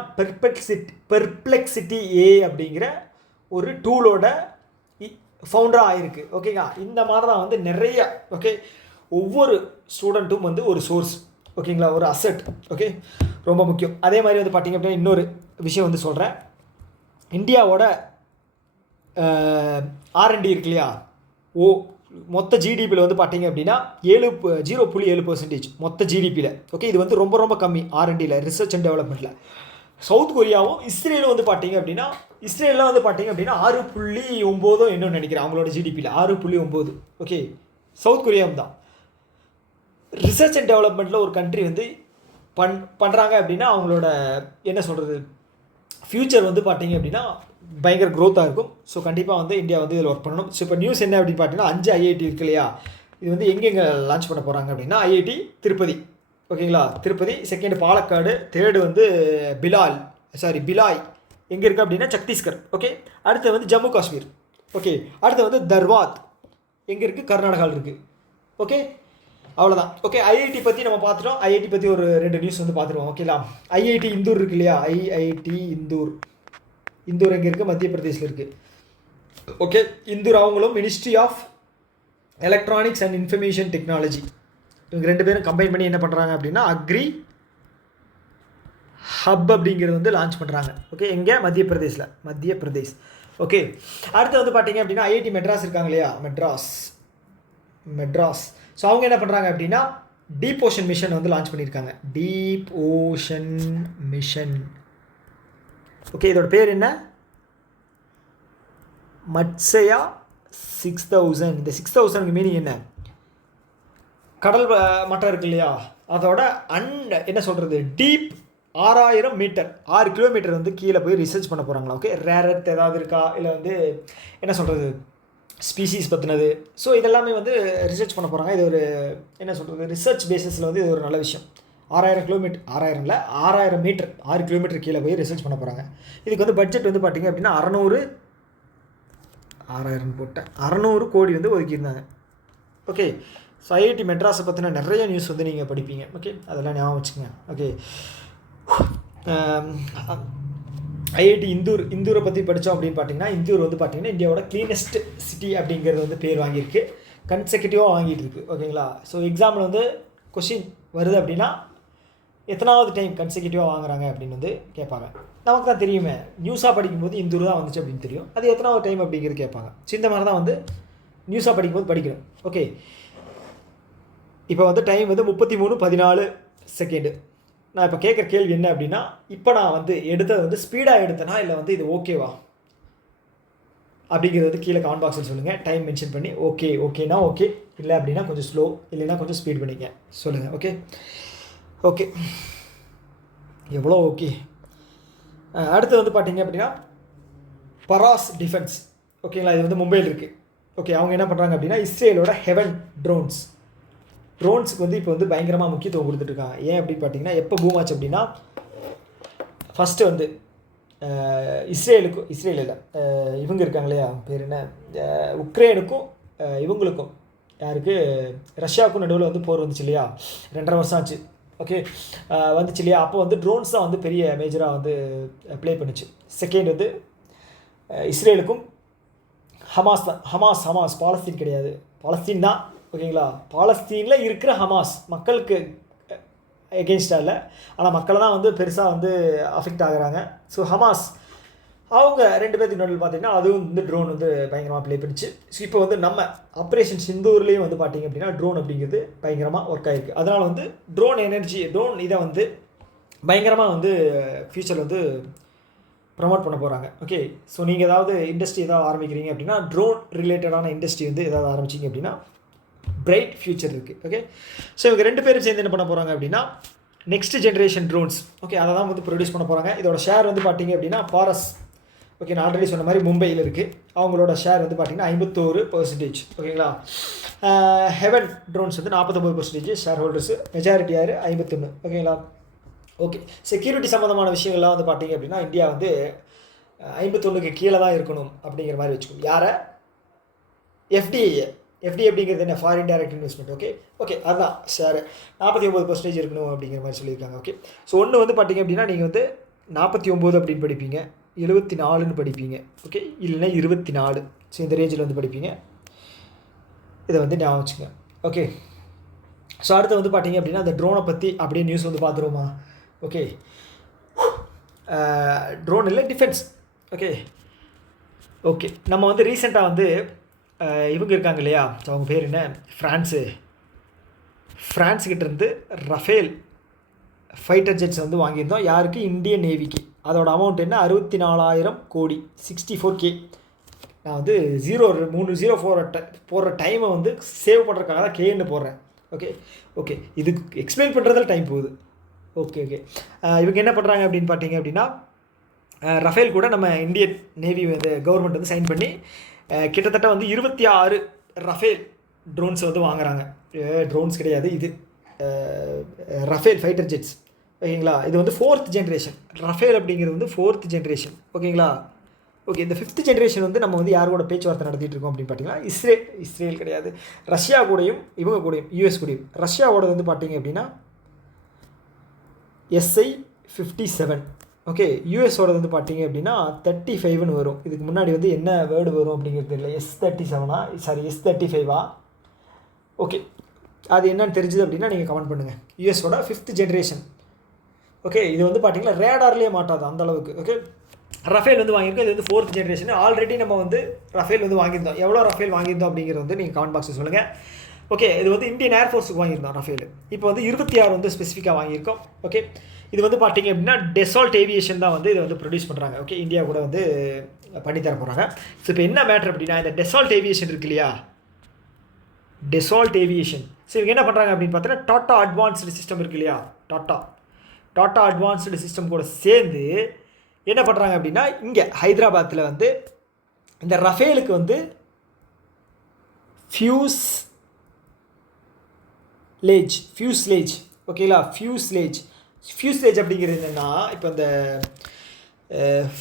பெர்ப்ளெக்சிட்டி ஏ அப்படிங்கிற ஒரு டூலோட ஃபவுண்டராக ஆயிருக்கு. ஓகேங்களா, இந்த மாதிரி தான் வந்து நிறைய. ஓகே, ஒவ்வொரு ஸ்டூடெண்ட்டும் வந்து ஒரு சோர்ஸ். ஓகேங்களா, ஒரு அசெட். ஓகே, ரொம்ப முக்கியம். அதே மாதிரி வந்து பார்த்திங்க அப்படின்னா இன்னொரு விஷயம் வந்து சொல்கிறேன். இந்தியாவோட R&D இருக்கு இல்லையா, மொத்த ஜிடிபியில் வந்து பார்த்தீங்க அப்படின்னா 0.7% மொத்த ஜிடிபியில். ஓகே, இது வந்து ரொம்ப ரொம்ப கம்மி R&Dயில், ரிசர்ச் அண்ட் டெவலப்மெண்ட்டில். சவுத் கொரியாவும் இஸ்ரேலும் வந்து பார்த்தீங்க அப்படின்னா இஸ்ரேலில் வந்து பார்த்தீங்க அப்படின்னா 6.9 என்னன்னு நினைக்கிறேன் அவங்களோட ஜிடிபியில் 6.9. ஓகே, சவுத் கொரியாவும் தான் ரிசர்ச் அண்ட் டெவலப்மெண்ட்டில் ஒரு கண்ட்ரி வந்து பண்ணுறாங்க அப்படின்னா அவங்களோட என்ன சொல்கிறது ஃப்யூச்சர் வந்து பார்த்தீங்க அப்படின்னா பயங்கர க்ரோத்தாக இருக்கும். ஸோ கண்டிப்பாக வந்து இந்தியா வந்து இதில் ஒர்க் பண்ணணும். ஸோ இப்போ நியூஸ் என்ன அப்படின்னு பார்த்தீங்கன்னா 5 ஐஐடி இருக்கு இல்லையா, இது வந்து எங்கெங்கே லான்ச் பண்ண போகிறாங்க அப்படின்னா ஐஐடி திருப்பதி. ஓகேங்களா, திருப்பதி. செகண்ட் பாலக்காடு. தேர்டு வந்து பிலாய் எங்கே இருக்குது அப்படின்னா சத்தீஸ்கர். ஓகே, அடுத்து வந்து ஜம்மு காஷ்மீர். ஓகே, அடுத்து வந்து தர்வாத் எங்கே இருக்குது, கர்நாடகாவில் இருக்குது. ஓகே, அவ்வளோதான். ஓகே, ஐஐடி பற்றி நம்ம பார்த்துட்டோம். ஐஐடி பற்றி ஒரு 2 நியூஸ் வந்து பார்த்துருவோம். ஓகேங்களா, ஐஐடி இந்தூர் இருக்கு இல்லையா, ஐஐடி இந்தூர் எங்கே இருக்குது, மத்திய பிரதேசில் இருக்குது. ஓகே, இந்தூர் அவங்களும் ministry of electronics and information technology இவங்க 2 பேரும் கம்பைன் பண்ணி என்ன பண்ணுறாங்க அப்படின்னா அக்ரி ஹப் அப்படிங்கிறது வந்து லான்ச் பண்ணுறாங்க. ஓகே, எங்கே, மத்திய பிரதேஷ். ஓகே, அடுத்து வந்து பார்த்தீங்க அப்படின்னா ஐஐடி மெட்ராஸ் இருக்காங்க இல்லையா, மெட்ராஸ். ஸோ அவங்க என்ன பண்ணுறாங்க அப்படின்னா டீப் ஓஷன் மிஷன் வந்து லான்ச் பண்ணியிருக்காங்க. Deep ocean mission. ஓகே, இதோட பேர் என்ன, மட்சயா 6000. இந்த 6000க்கு மீனிங் என்ன, கடல் மட்டம் இருக்கு இல்லையா அதோட என்ன சொல்கிறது டீப் 6000 மீட்டர் 6 கிலோமீட்டர் வந்து கீழே போய் ரிசர்ச் பண்ண போகிறாங்களா. ஓகே, ரேர் எர்த் ஏதாவது இருக்கா, இல்லை வந்து என்ன சொல்கிறது ஸ்பீசிஸ் பற்றினது. ஸோ இதெல்லாமே வந்து ரிசர்ச் பண்ண போகிறாங்க. இது ஒரு என்ன சொல்கிறது ரிசர்ச் பேசிஸில் வந்து இது ஒரு நல்ல விஷயம். 6000 கிலோமீட்டர், 6000 மீட்டர் 6 கிலோமீட்டர் கீழே போய் ரிசர்ச் பண்ண போகிறாங்க. இதுக்கு வந்து பட்ஜெட் வந்து பார்த்திங்க அப்படின்னா 600 கோடி வந்து ஒதுக்கியிருந்தாங்க. ஓகே, ஸோ ஐஐடி மெட்ராஸை பற்றின நிறைய நியூஸ் வந்து நீங்கள் படிப்பீங்க. ஓகே, அதெல்லாம் ஞாபகம் வச்சுக்கோங்க. ஓகே, ஐஐடி இந்தூரை பற்றி படித்தோம் அப்படின்னு பார்த்தீங்கன்னா இந்தூர் வந்து பார்த்திங்கன்னா இந்தியாவோட க்ளீனஸ்ட் சிட்டி அப்படிங்கிறது வந்து பேர் வாங்கியிருக்கு, கன்செக்யூட்டிவாக வாங்கிட்டு இருக்குது. ஓகேங்களா, ஸோ எக்ஸாமில் வந்து கொஷின் வருது அப்படின்னா எத்தனாவது டைம் கன்செக்யூட்டிவாக வாங்குறாங்க அப்படின்னு வந்து கேட்பாங்க. நமக்கு தான் தெரியுமே, நியூஸாக படிக்கும்போது இந்தூர் தான் வந்துச்சு அப்படின்னு தெரியும். அது எத்தனாவது டைம் அப்படிங்கிறது கேட்பாங்க. ஸோ இந்த மாதிரி தான் வந்து நியூஸாக படிக்கும்போது படிக்கணும். ஓகே, இப்போ வந்து டைம் வந்து 33:14. நான் இப்போ கேட்குற கேள்வி என்ன அப்படின்னா, இப்போ நான் வந்து எடுத்தது வந்து ஸ்பீடாக எடுத்தேனா இல்லை வந்து இது ஓகேவா அப்படிங்கிறது வந்து கீழே கமெண்ட் பாக்ஸில் சொல்லுங்கள். டைம் மென்ஷன் பண்ணி ஓகேனா ஓகே, இல்லை அப்படின்னா கொஞ்சம் ஸ்லோ, இல்லைன்னா கொஞ்சம் ஸ்பீட் பண்ணிக்க சொல்லுங்கள். ஓகே, எவ்வளோ ஓகே. அடுத்து வந்து பார்த்தீங்க அப்படின்னா பராஸ் டிஃபென்ஸ். ஓகேங்களா, இது வந்து மும்பையில் இருக்குது. ஓகே, அவங்க என்ன பண்ணுறாங்க அப்படின்னா இஸ்ரேலோட ஹெவன் ட்ரோன்ஸுக்கு வந்து இப்போ வந்து பயங்கரமாக முக்கியத்துவம் கொடுத்துட்ருக்காங்க. ஏன் அப்படின்னு பார்த்தீங்கன்னா எப்போ பூம் ஆச்சு அப்படின்னா ஃபஸ்ட்டு வந்து இஸ்ரேல் இல்லை இவங்க இருக்காங்க இல்லையா, பேர் என்ன, உக்ரைனுக்கும் இவங்களுக்கும் யாருக்கு ரஷ்யாவுக்கும் நடுவில் வந்து போர் வந்துச்சு இல்லையா, 2.5 வருஷம் ஆச்சு. ஓகே, வந்துச்சு இல்லையா, அப்போ வந்து ட்ரோன்ஸ் தான் வந்து பெரிய மேஜராக வந்து ப்ளே பண்ணுச்சு. செகண்ட் வந்து இஸ்ரேலுக்கும் ஹமாஸ் பாலஸ்தீன் கிடையாது, பாலஸ்தீன் தான். ஓகேங்களா, பாலஸ்தீனில் இருக்கிற ஹமாஸ் மக்களுக்கு எகென்ஸ்டாக இல்லை, ஆனால் மக்களை தான் வந்து பெருசாக வந்து அஃபெக்ட் ஆகுறாங்க. ஸோ ஹமாஸ் அவங்க 2 பேருக்கு நடுவில் பார்த்தீங்கன்னா அதுவும் வந்து ட்ரோன் வந்து பயங்கரமாக ப்ளே பண்ணிச்சு. ஸோ இப்போ வந்து நம்ம ஆப்ரேஷன் சிந்தூர்லேயும் வந்து பார்த்திங்க அப்படின்னா ட்ரோன் அப்படிங்கிறது பயங்கரமாக ஒர்க் ஆகிருக்கு. அதனால் வந்து ட்ரோன் இதை வந்து பயங்கரமாக வந்து ஃப்யூச்சரில் வந்து ப்ரமோட் பண்ண போகிறாங்க. ஓகே, ஸோ நீங்கள் ஏதாவது இண்டஸ்ட்ரி ஏதாவது ஆரம்பிக்கிறீங்க அப்படின்னா ட்ரோன் ரிலேட்டடான இண்டஸ்ட்ரி வந்து ஏதாவது ஆரம்பிச்சிங்க அப்படின்னா பிரைட் ஃபியூச்சர் இருக்குது. ஓகே, ஸோ இவங்க 2 பேரும் சேர்ந்து என்ன பண்ண போகிறாங்க அப்படின்னா நெக்ஸ்ட் ஜென்ரேஷன் ட்ரோன்ஸ், ஓகே, அதை தான் வந்து ப்ரொடியூஸ் பண்ண போகிறாங்க. இதோட ஷேர் வந்து பார்த்தீங்க அப்படின்னா பாரஸ், ஓகே, நான் ஆல்ரெடி சொன்ன மாதிரி மும்பையில் இருக்குது. அவங்களோட ஷேர் வந்து பார்த்திங்கன்னா 51%, ஓகேங்களா. ஹெவன் ட்ரோன்ஸ் வந்து 49% ஷேர் ஹோல்டர்ஸு, மெஜாரிட்டி யார் 51, ஓகேங்களா. ஓகே, செக்யூரிட்டி சம்மந்தமான விஷயங்கள்லாம் வந்து பார்த்திங்க அப்படின்னா இந்தியா வந்து 51க்கு கீழே தான் இருக்கணும் அப்படிங்கிற மாதிரி வச்சுக்கணும். யாரை? எஃப்டிஐ அப்படிங்கிறது என்ன? Foreign direct investment. Okay okay, அதுதான் ஷேர் 49% இருக்கணும் அப்படிங்கிற மாதிரி சொல்லியிருக்காங்க. ஓகே, ஸோ ஒன்று வந்து பார்த்திங்க அப்படின்னா நீங்கள் வந்து 49 அப்படின்னு படிப்பீங்க, 74ன்னு படிப்பீங்க, ஓகே, இல்லைன்னா 24, ஸோ இந்த ரேஞ்சில் வந்து படிப்பீங்க. இதை வந்து ஞாபகம் வச்சுங்க. ஓகே, ஸோ அடுத்து வந்து பார்த்திங்க அப்படின்னா அந்த ட்ரோனை பற்றி அப்படியே நியூஸ் வந்து பார்த்துருவோமா? ஓகே, ட்ரோன் இல்லை, டிஃபென்ஸ். ஓகே ஓகே, நம்ம வந்து ரீசெண்டாக வந்து இவங்க இருக்காங்க இல்லையா, அவங்க பேர் என்ன, ஃப்ரான்ஸுக்கிட்டேருந்து ரஃபேல் ஃபைட்டர் ஜெட்ஸ் வந்து வாங்கியிருந்தோம். யாருக்கு? இந்தியன் நேவிக்கு. அதோட அமௌண்ட் என்ன? 64,000 கோடி, 64K. நான் வந்து 304 போடுற டைமை வந்து சேவ் பண்ணுறதுக்காக தான் கேன்னு போடுறேன். ஓகே ஓகே, இது எக்ஸ்பிளைன் பண்ணுறதுல டைம் போகுது. ஓகே ஓகே, இவங்க என்ன பண்ணுறாங்க அப்படின்னு பார்த்தீங்க அப்படின்னா ரஃபேல் கூட நம்ம இந்தியன் நேவி வந்து கவர்மெண்ட் வந்து சைன் பண்ணி கிட்டத்தட்ட வந்து 26 ரஃபேல் ட்ரோன்ஸ் வந்து வாங்குறாங்க. ட்ரோன்ஸ் கிடையாது, இது ரஃபேல் ஃபைட்டர் ஜெட்ஸ், ஓகேங்களா. இது வந்து 4th ஜென்ரேஷன். ரஃபேல் அப்படிங்கிறது வந்து 4th ஜென்ரேஷன், ஓகேங்களா. ஓகே, இந்த 5th ஜென்ரேஷன் வந்து நம்ம வந்து யார் கூட பேச்சுவார்த்தை நடத்திட்டு இருக்கோம் அப்படின்னு பார்த்தீங்கன்னா இஸ்ரேல் கிடையாது, ரஷ்யா கூடயும் இவங்க கூடயும் யூஎஸ் கூடயும். ரஷ்யாவோட வந்து பார்த்தீங்க அப்படின்னா SI-57, ஓகே. யூஎஸோட வந்து பார்த்தீங்க அப்படின்னா 35ன்னு வரும். இதுக்கு முன்னாடி வந்து என்ன வேர்டு வரும் அப்படிங்கிறது இல்லை, S35 ஓகே, அது என்னன்னு தெரிஞ்சுது அப்படின்னா நீங்கள் கமெண்ட் பண்ணுங்கள். யூஎஸோட 5th ஜென்ரேஷன், ஓகே. இது வந்து பார்த்தீங்கன்னா ரேடார்லேயே மாட்டாது அந்தளவுக்கு. ஓகே, ரஃபேல் வந்து வாங்கியிருக்கோம். இது வந்து 4th ஜென்ரேஷன். ஆல்ரெடி நம்ம வந்து ரஃபேல் வந்து வாங்கியிருந்தோம். எவ்வளோ ரஃபேல் வாங்கியிருந்தோம் அப்படிங்கிறது வந்து நீங்கள் கமெண்ட் பாக்ஸில் சொல்லுங்கள். ஓகே, இது வந்து இந்தியன் ஏர்ஃபோர்ஸுக்கு வாங்கியிருந்தோம் ரஃபேல். இப்போ வந்து 26 வந்து ஸ்பெசிஃபிக்காக வாங்கியிருக்கோம். ஓகே, இது வந்து பார்த்தீங்க அப்படின்னா டெசால்ட் ஏவியேஷன் தான் வந்து இதை வந்து ப்ரொடியூஸ் பண்ணுறாங்க. ஓகே, இந்தியா கூட வந்து பண்ணித்தர போகிறாங்க. ஸோ இப்போ என்ன மேட்ரு அப்படின்னா இந்த டெசால்ட் ஏவியேஷன் இருக்கு இல்லையா, டெசால்ட் ஏவியேஷன். ஸோ இவங்க என்ன பண்ணுறாங்க அப்படின்னு பார்த்தீங்கன்னா டாட்டா அட்வான்ஸ்டு சிஸ்டம் இருக்கு இல்லையா, டாட்டா அட்வான்ஸ்டு சிஸ்டம் கூட சேர்ந்து என்ன பண்ணுறாங்க அப்படின்னா இங்கே ஹைதராபாத்தில் வந்து இந்த ரஃபேலுக்கு வந்து ஃபியூஸ்லேஜ், ஓகேங்களா. ஃபியூஸ்லேஜ் அப்படிங்கிறது என்னென்னா இப்போ இந்த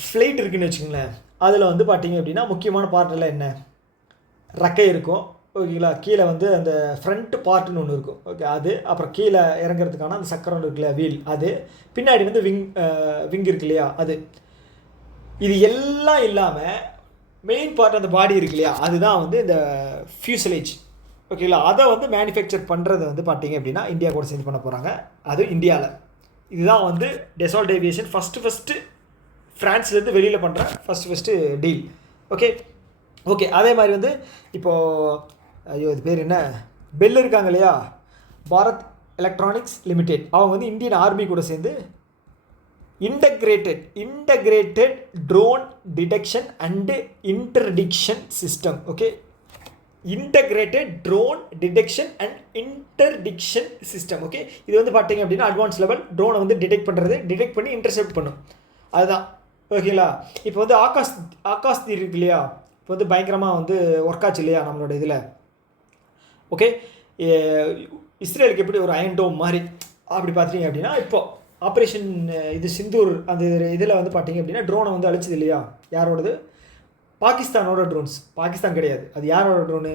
ஃப்ளைட் இருக்குதுன்னு வச்சுக்கோங்களேன், அதில் வந்து பார்த்தீங்க அப்படின்னா முக்கியமான பார்ட்டெல்லாம் என்ன, ரெக்கை இருக்கும், ஓகேங்களா. கீழே வந்து அந்த ஃப்ரண்ட் பார்ட்டுன்னு ஒன்று இருக்கும், ஓகே, அது. அப்புறம் கீழே இறங்குறதுக்கான அந்த சக்கரம் இருக்குல்ல, வீல், அது. பின்னாடி வந்து விங் இருக்கு இல்லையா, அது. இது எல்லாம் இல்லாமல் மெயின் பார்ட் அந்த பாடி இருக்கு இல்லையா, அதுதான் வந்து இந்த ஃபியூசலேஜ், ஓகேங்களா. அதை வந்து மேனுஃபேக்சர் பண்ணுறது வந்து பார்த்தீங்க அப்படின்னா இந்தியா கூட சேர்ந்து பண்ண போகிறாங்க, அது இந்தியாவில். இதுதான் வந்து டெசால்ட் ஏவியேஷன் ஃபஸ்ட்டு ஃப்ரான்ஸ்லேருந்து வெளியில் பண்ணுற ஃபஸ்ட்டு டீல். ஓகே, அதே மாதிரி வந்து இப்போது இது பேர் என்ன, பெல் இருக்காங்க இல்லையா, பாரத் எலக்ட்ரானிக்ஸ் லிமிடெட், அவங்க வந்து இந்தியன் ஆர்மி கூட சேர்ந்து integrated drone detection and interdiction system, okay, integrated drone detection and interdiction system, okay. இது வந்து பார்த்தீங்க அப்படின்னா அட்வான்ஸ் லெவல் ட்ரோனை வந்து டிடெக்ட் பண்ணி இன்டர்செப்ட் பண்ணும், அதுதான், ஓகேங்களா. இப்போ வந்து ஆகாஷ் தீர் இருக்கு இல்லையா, இப்போ வந்து பயங்கரமாக வந்து ஒர்க் ஆச்சு இல்லையா நம்மளோட இதில், ஓகே. இஸ்ரேலுக்கு எப்படி ஒரு அயன் டோம் மாதிரி அப்படி பார்த்தீங்க அப்படின்னா இப்போது ஆப்ரேஷன் இது சிந்தூர் அந்த இதில் வந்து பார்த்தீங்க அப்படின்னா ட்ரோனை வந்து அழிச்சது இல்லையா, யாரோடது, பாகிஸ்தானோட ட்ரோன்ஸ். பாகிஸ்தான் கிடையாது, அது யாரோட ட்ரோனு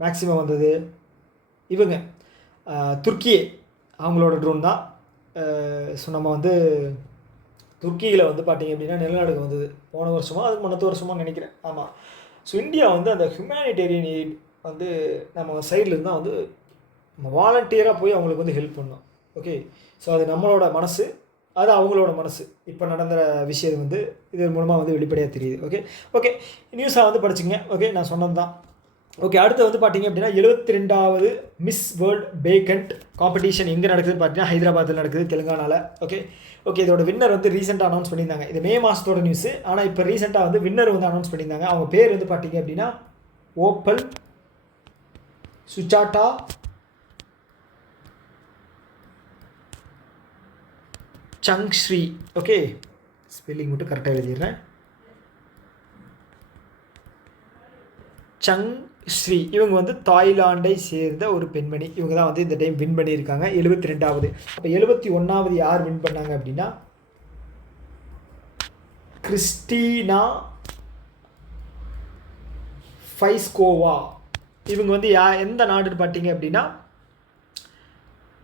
மேக்ஸிமம் வந்தது, இவங்க துர்க்கியே, அவங்களோட ட்ரோன் தான். ஸோ நம்ம வந்து துர்க்கியில் வந்து பார்த்தீங்க அப்படின்னா நிலநடுக்கம் வந்தது போன வருஷமாக, அதுக்கு முன்னத்து வருஷமாக நினைக்கிறேன், ஆமாம். ஸோ இந்தியா வந்து அந்த ஹியூமனிடேரியன் எய்ட் வந்து நம்ம சைட்லேருந்து தான் வந்து நம்ம வாலண்டியராக போய் அவங்களுக்கு வந்து ஹெல்ப் பண்ணோம், ஓகே. ஸோ அது நம்மளோட மனசு, அது அவங்களோட மனசு. இப்போ நடந்த விஷயம் வந்து இது மூலமாக வந்து வெளிப்படையாக தெரியுது, ஓகே. நியூஸாக வந்து படிச்சுங்க, ஓகே, நான் சொன்னது தான். ஓகே, அடுத்து வந்து பார்த்தீங்க அப்படின்னா 72வது மிஸ் வேர்ல்ட் பேக்கண்ட் காம்படிஷன் எங்கே நடக்குதுன்னு பார்த்தீங்கன்னா ஹைதராபாத்தில் நடக்குது, தெலுங்கானாவில், ஓகே. இதோட வின்னர் வந்து ரீசெண்டாக அனௌன்ஸ் பண்ணியிருந்தாங்க. இது மே மாதத்தோட நியூஸு, ஆனால் இப்போ ரீசெண்டாக வந்து வின்னர் வந்து அனௌன்ஸ் பண்ணியிருந்தாங்க. அவங்க பேர் வந்து பார்த்தீங்க அப்படின்னா ஓப்பல் சுஜாதா சங்ஸ்ரீ. ஓகே, ஸ்பெல்லிங் மட்டும் கரெக்டாக எழுதிடுறேன். சங்ஸ்ரீ இவங்க வந்து தாய்லாண்டை சேர்ந்த ஒரு பெண்மணி. இவங்க தான் வந்து இந்த டைம் வின் பண்ணியிருக்காங்க, 72வது. அப்போ 71வது யார் வின் பண்ணாங்க அப்படின்னா கிறிஸ்டினா ஃபைஸ்கோவா. இவங்க வந்து எந்த நாடுன்னு பார்த்தீங்க அப்படின்னா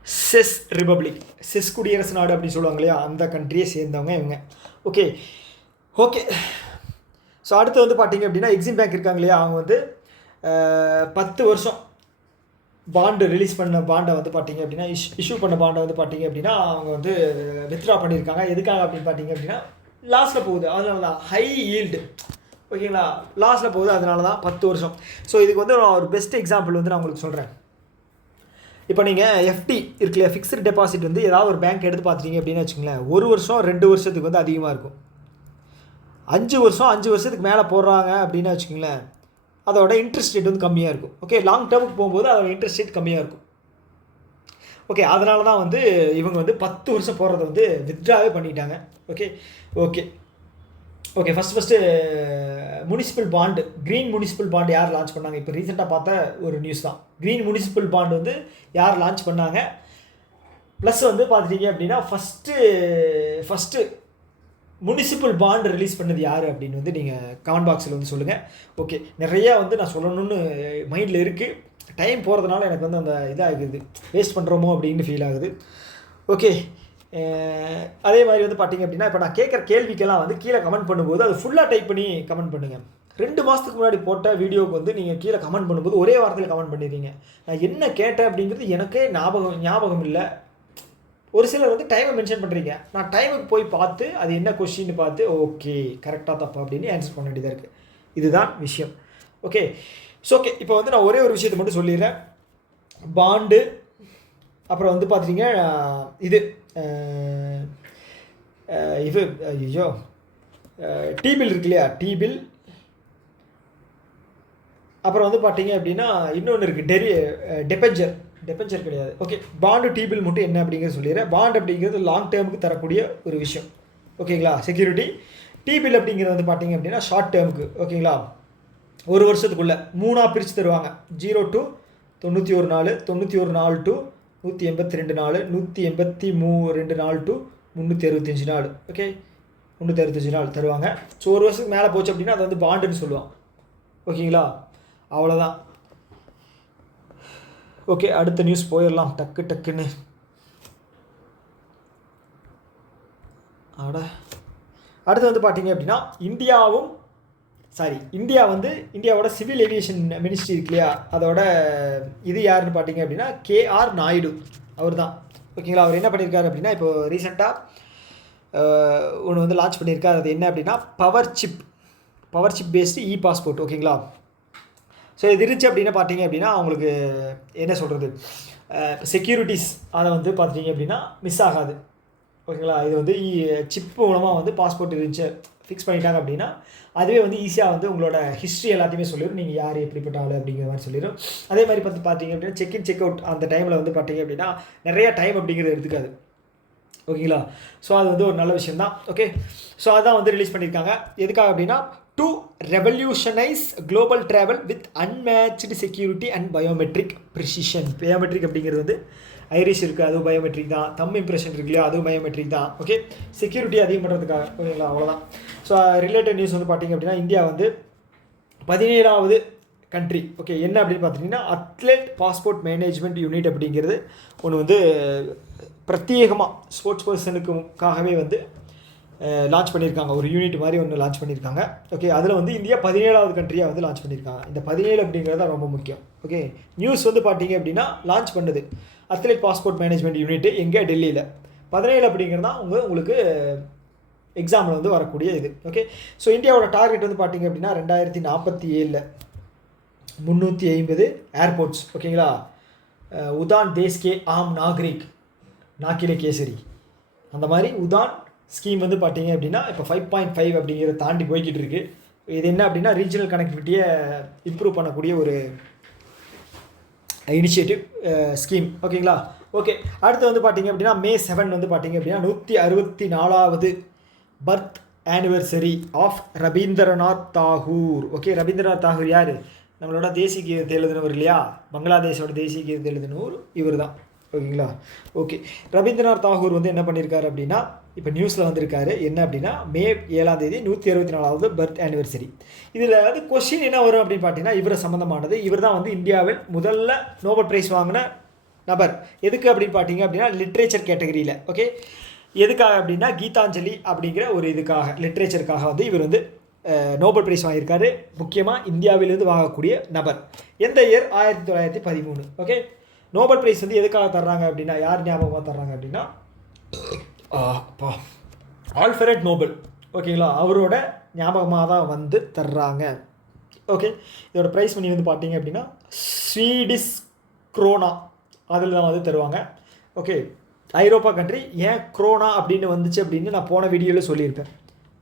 செஸ் ரிபப்ளிக், செஸ் குடியரசு நாடு அப்படின்னு சொல்லுவாங்க இல்லையா, அந்த கண்ட்ரியை சேர்ந்தவங்க இவங்க. Okay okay. ஸோ அடுத்து வந்து பார்த்தீங்க அப்படின்னா எக்ஸிம் பேங்க் இருக்காங்க இல்லையா, அவங்க வந்து 10 வருஷம் பாண்டு ரிலீஸ் பண்ண பாண்டை வந்து பார்த்தீங்க அப்படின்னா இஷ்யூ பண்ண பாண்டை வந்து பார்த்தீங்க அப்படின்னா அவங்க வந்து வித்ட்ரா பண்ணியிருக்காங்க. எதுக்காக அப்படின்னு பார்த்தீங்க அப்படின்னா லாஸ்ட்டில் போகுது, அதனால தான் ஹை ஈல்டு. ஓகேங்களா, லாஸ்ட்டில் போகுது, அதனால தான் 10 வருஷம். ஸோ இதுக்கு வந்து நான் ஒரு பெஸ்ட் எக்ஸாம்பிள் வந்து நான் உங்களுக்கு சொல்கிறேன். இப்போ நீங்கள் எஃப்டி இருக்கு இல்லையா, ஃபிக்ஸ்டு டெபாசிட் வந்து ஏதாவது ஒரு பேங்க் எடுத்து பார்த்துட்டீங்க அப்படின்னு வச்சுங்களேன், 1 வருஷம் 2 வருஷத்துக்கு வந்து அதிகமாக இருக்கும். 5 வருஷத்துக்கு மேலே போடுறாங்க அப்படின்னு வச்சுக்கோங்களேன், அதோட இன்ட்ரெஸ்ட் ரேட் வந்து கம்மியாக இருக்கும். ஓகே, லாங் டேர்முக்கு போகும்போது அதோட இன்ட்ரெஸ்ட் ரேட் கம்மியாக இருக்கும். ஓகே, அதனால தான் வந்து இவங்க வந்து 10 வருஷம் போடுறத வந்து வித்ட்ராவே பண்ணிட்டாங்க. Okay okay okay. First municipal bond, green municipal bond யார் லான்ச் பண்ணாங்க? இப்போ ரீசெண்டாக பார்த்த ஒரு நியூஸ் தான். க்ரீன் முனிசிபல் பாண்டு வந்து யார் லான்ச் பண்ணாங்க, ப்ளஸ் வந்து பார்த்துட்டீங்க அப்படின்னா ஃபஸ்ட்டு முனிசிபல் பாண்டு ரிலீஸ் பண்ணது யார் அப்படின்னு வந்து நீங்கள் கமெண்ட் பாக்ஸில் வந்து சொல்லுங்கள். ஓகே, நிறையா வந்து நான் சொல்லணும்னு மைண்டில் இருக்குது. டைம் போகிறதுனால எனக்கு வந்து அந்த இதாகுது, வேஸ்ட் பண்ணுறோமோ அப்படின்னு ஃபீல் ஆகுது. ஓகே, அதே மாதிரி வந்து பார்த்தீங்க அப்படின்னா இப்போ நான் கேட்குற கேள்விக்கெல்லாம் வந்து கீழே கமெண்ட் பண்ணும்போது அது ஃபுல்லாக டைப் பண்ணி கமெண்ட் பண்ணுங்கள். 2 மாதத்துக்கு முன்னாடி போட்ட வீடியோவுக்கு வந்து நீங்கள் கீழே கமெண்ட் பண்ணும்போது ஒரே வாரத்தில் கமெண்ட் பண்ணிடுறீங்க. நான் என்ன கேட்டேன் அப்படிங்கிறது எனக்கே ஞாபகம் இல்லை. ஒரு சிலர் வந்து டைமை மென்ஷன் பண்ணுறீங்க, நான் டைமுக்கு போய் பார்த்து அது என்ன கொஸ்டின்னு பார்த்து ஓகே கரெக்டாக தப்பா அப்படின்னு ஆன்சர் பண்ண வேண்டியதாக இருக்குது. இதுதான் விஷயம். ஓகே ஸோ ஓகே, இப்போ வந்து நான் ஒரே ஒரு விஷயத்தை மட்டும் சொல்லிடுறேன். பாண்டு, அப்புறம் வந்து பார்த்துட்டிங்க இது ஐயோ டிபில் இருக்கு இல்லையா, டிபில். அப்புறம் வந்து பார்த்தீங்க அப்படின்னா இன்னொன்று இருக்குது, டெபெஞ்சர் கிடையாது. ஓகே, பாண்டு டிபில் மட்டும் என்ன அப்படிங்கிறது சொல்லிடுறேன். பாண்ட் அப்படிங்கிறது லாங் டேர்முக்கு தரக்கூடிய ஒரு விஷயம். ஓகேங்களா, செக்யூரிட்டி. டிபில் அப்படிங்கிறது வந்து பார்த்தீங்க அப்படின்னா ஷார்ட் டேர்முக்கு. ஓகேங்களா, 1 வருஷத்துக்குள்ளே 3ஆக பிரித்து தருவாங்க. 0 to 91 நாள், 91 நாள் டு 182 நாள், 182 நாள் டு 365 நாள். ஓகே, 365 நாள் தருவாங்க. ஸோ 1 வருஷத்துக்கு மேலே போச்சு அப்படின்னா அது வந்து பாண்டுன்னு சொல்லுவான். ஓகேங்களா, அவ்வளோதான். ஓகே, அடுத்த நியூஸ் போயிடலாம் டக்குன்னு. அடுத்து வந்து பார்த்தீங்க அப்படின்னா இந்தியாவோட சிவில் ஏவியேஷன் மினிஸ்ட்ரி இருக்கு இல்லையா, அதோட இது யாருன்னு பார்த்தீங்க அப்படின்னா KR நாயுடு அவர் தான். ஓகேங்களா, அவர் என்ன பண்ணியிருக்காரு அப்படின்னா இப்போ ரீசெண்டாக ஒன்று வந்து லான்ச் பண்ணியிருக்காரு. அது என்ன அப்படின்னா பவர் சிப் பேஸ்டு பாஸ்போர்ட். ஓகேங்களா, ஸோ இது இருந்துச்சு அப்படின்னா பார்த்தீங்க அப்படின்னா அவங்களுக்கு என்ன சொல்கிறது, செக்யூரிட்டிஸ் அதை வந்து பார்த்தீங்க அப்படின்னா மிஸ் ஆகாது. ஓகேங்களா, இது வந்து சிப் மூலமாக வந்து பாஸ்போர்ட் இருந்துச்சு ஃபிக்ஸ் பண்ணிட்டாங்க அப்படின்னா அதுவே வந்து ஈஸியாக வந்து உங்களோட ஹிஸ்ட்ரி எல்லாத்தையுமே சொல்லிடும், நீங்கள் யார் எப்படிப்பட்ட ஆள் அப்படிங்கிற மாதிரி சொல்லிடும். அதே மாதிரி பார்த்தீங்க அப்படின்னா செக்இன் செக் அவுட் அந்த டைமில் வந்து பார்த்தீங்க அப்படின்னா நிறைய டைம் அப்படிங்கிறது எடுத்துக்காது. ஓகேங்களா, ஸோ அது வந்து ஒரு நல்ல விஷயம் தான். ஓகே, ஸோ அதான் வந்து ரிலீஸ் பண்ணியிருக்காங்க. எதுக்காக அப்படின்னா to revolutionise global travel with unmatched security and biometric precision. Biometric அப்படிங்கிறது வந்து ஐரிஷ் இருக்குது, அதுவும் பயோமெட்ரிக் தான். தம் இம்ப்ரெஷன் இருக்கு இல்லையா, அதுவும் பயோமெட்ரிக் தான். ஓகே, செக்யூரிட்டி அதிகம் பண்ணுறதுக்காக. ஓகேங்களா, அவ்வளோதான். ஸோ ரிலேட்டட் நியூஸ் வந்து பார்த்திங்க அப்படின்னா இந்தியா வந்து 17வது கண்ட்ரி. ஓகே, என்ன அப்படின்னு பார்த்தீங்கன்னா அத்லெட் பாஸ்போர்ட் மேனேஜ்மெண்ட் யூனிட் அப்படிங்கிறது ஒன்று வந்து பிரத்யேகமாக ஸ்போர்ட்ஸ் பர்சனுக்காகவே வந்து லான்ச் பண்ணியிருக்காங்க. ஒரு யூனிட் மாதிரி ஒன்று லான்ச் பண்ணியிருக்காங்க. ஓகே, அதில் வந்து இந்தியா 17வது கண்ட்ரியாக வந்து லான்ச் பண்ணியிருக்காங்க. இந்த 17 அப்படிங்கிறது தான் ரொம்ப முக்கியம். ஓகே, நியூஸ் வந்து பார்த்தீங்க அப்படின்னா லான்ச் பண்ணது அத்லெட் பாஸ்போர்ட் மேனேஜ்மெண்ட் யூனிட் எங்கே, டெல்லியில். 17 அப்படிங்கிறது தான் உங்களுக்கு எக்ஸாமில் வந்து வரக்கூடிய இது. ஓகே, ஸோ இந்தியாவோட டார்கெட் வந்து பார்த்தீங்க அப்படின்னா 2047 350 ஏர்போர்ட்ஸ். ஓகேங்களா, உதான் தேஸ்கே ஆம் நாகரிக் நாக்கிலே கேசரி அந்த மாதிரி உதான் ஸ்கீம் வந்து பார்த்தீங்க அப்படின்னா இப்போ 5.5 அப்படிங்கிறத தாண்டி போய்கிட்டு இருக்கு. இது என்ன அப்படின்னா ரீஜனல் கனெக்டிவிட்டியை இம்ப்ரூவ் பண்ணக்கூடிய ஒரு இனிஷியேட்டிவ் ஸ்கீம். ஓகேங்களா? ஓகே, அடுத்து வந்து பார்த்தீங்க அப்படின்னா மே 7 வந்து பார்த்தீங்க அப்படின்னா 164வது birth anniversary of Rabindranath Tagore. Okay, Rabindranath Tagore யார்? நம்மளோட தேசிய கீதத்தை எழுதினவர் இல்லையா? பங்களாதேஷோட தேசிய கீதத்தை எழுதினவர் இவர் தான். ஓகேங்களா? ஓகே, ரவீந்திரநாத் தாகூர் வந்து என்ன பண்ணியிருக்காரு அப்படின்னா, இப்போ நியூஸில் வந்திருக்காரு என்ன அப்படின்னா, மே 7 164வது பர்த் ஆனிவர்சரி. இதில் வந்து கொஸ்டின் என்ன வரும் அப்படின்னு பார்த்தீங்கன்னா, இவரை சம்மந்தமானது. இவர் தான் வந்து இந்தியாவில் முதல்ல நோபல் பிரைஸ் வாங்கின நபர். எதுக்கு அப்படின்னு பார்த்தீங்க அப்படின்னா, லிட்ரேச்சர் கேட்டகரியில். ஓகே, எதுக்காக அப்படின்னா கீதாஞ்சலி அப்படிங்கிற ஒரு இதுக்காக, லிட்ரேச்சருக்காக வந்து இவர் வந்து நோபல் பிரைஸ் வாங்கியிருக்காரு. முக்கியமாக இந்தியாவிலிருந்து வாங்கக்கூடிய நபர். எந்த இயர்? 1913. ஓகே, நோபல் பிரைஸ் வந்து எதுக்காக தர்றாங்க அப்படின்னா, யார் ஞாபகமாக தர்றாங்க அப்படின்னா, ஆல்ஃபிரட் நோபல். ஓகேங்களா? அவரோட ஞாபகமாக தான் வந்து தர்றாங்க. ஓகே, இதோட ப்ரைஸ் மணி வந்து பார்த்தீங்க அப்படின்னா ஸ்வீடிஷ் குரோனா அதில் தான் வந்து தருவாங்க. ஓகே, ஐரோப்பா கண்ட்ரி ஏன் குரோனா அப்படின்னு வந்துச்சு அப்படின்னு நான் போன வீடியோவில் சொல்லியிருப்பேன்.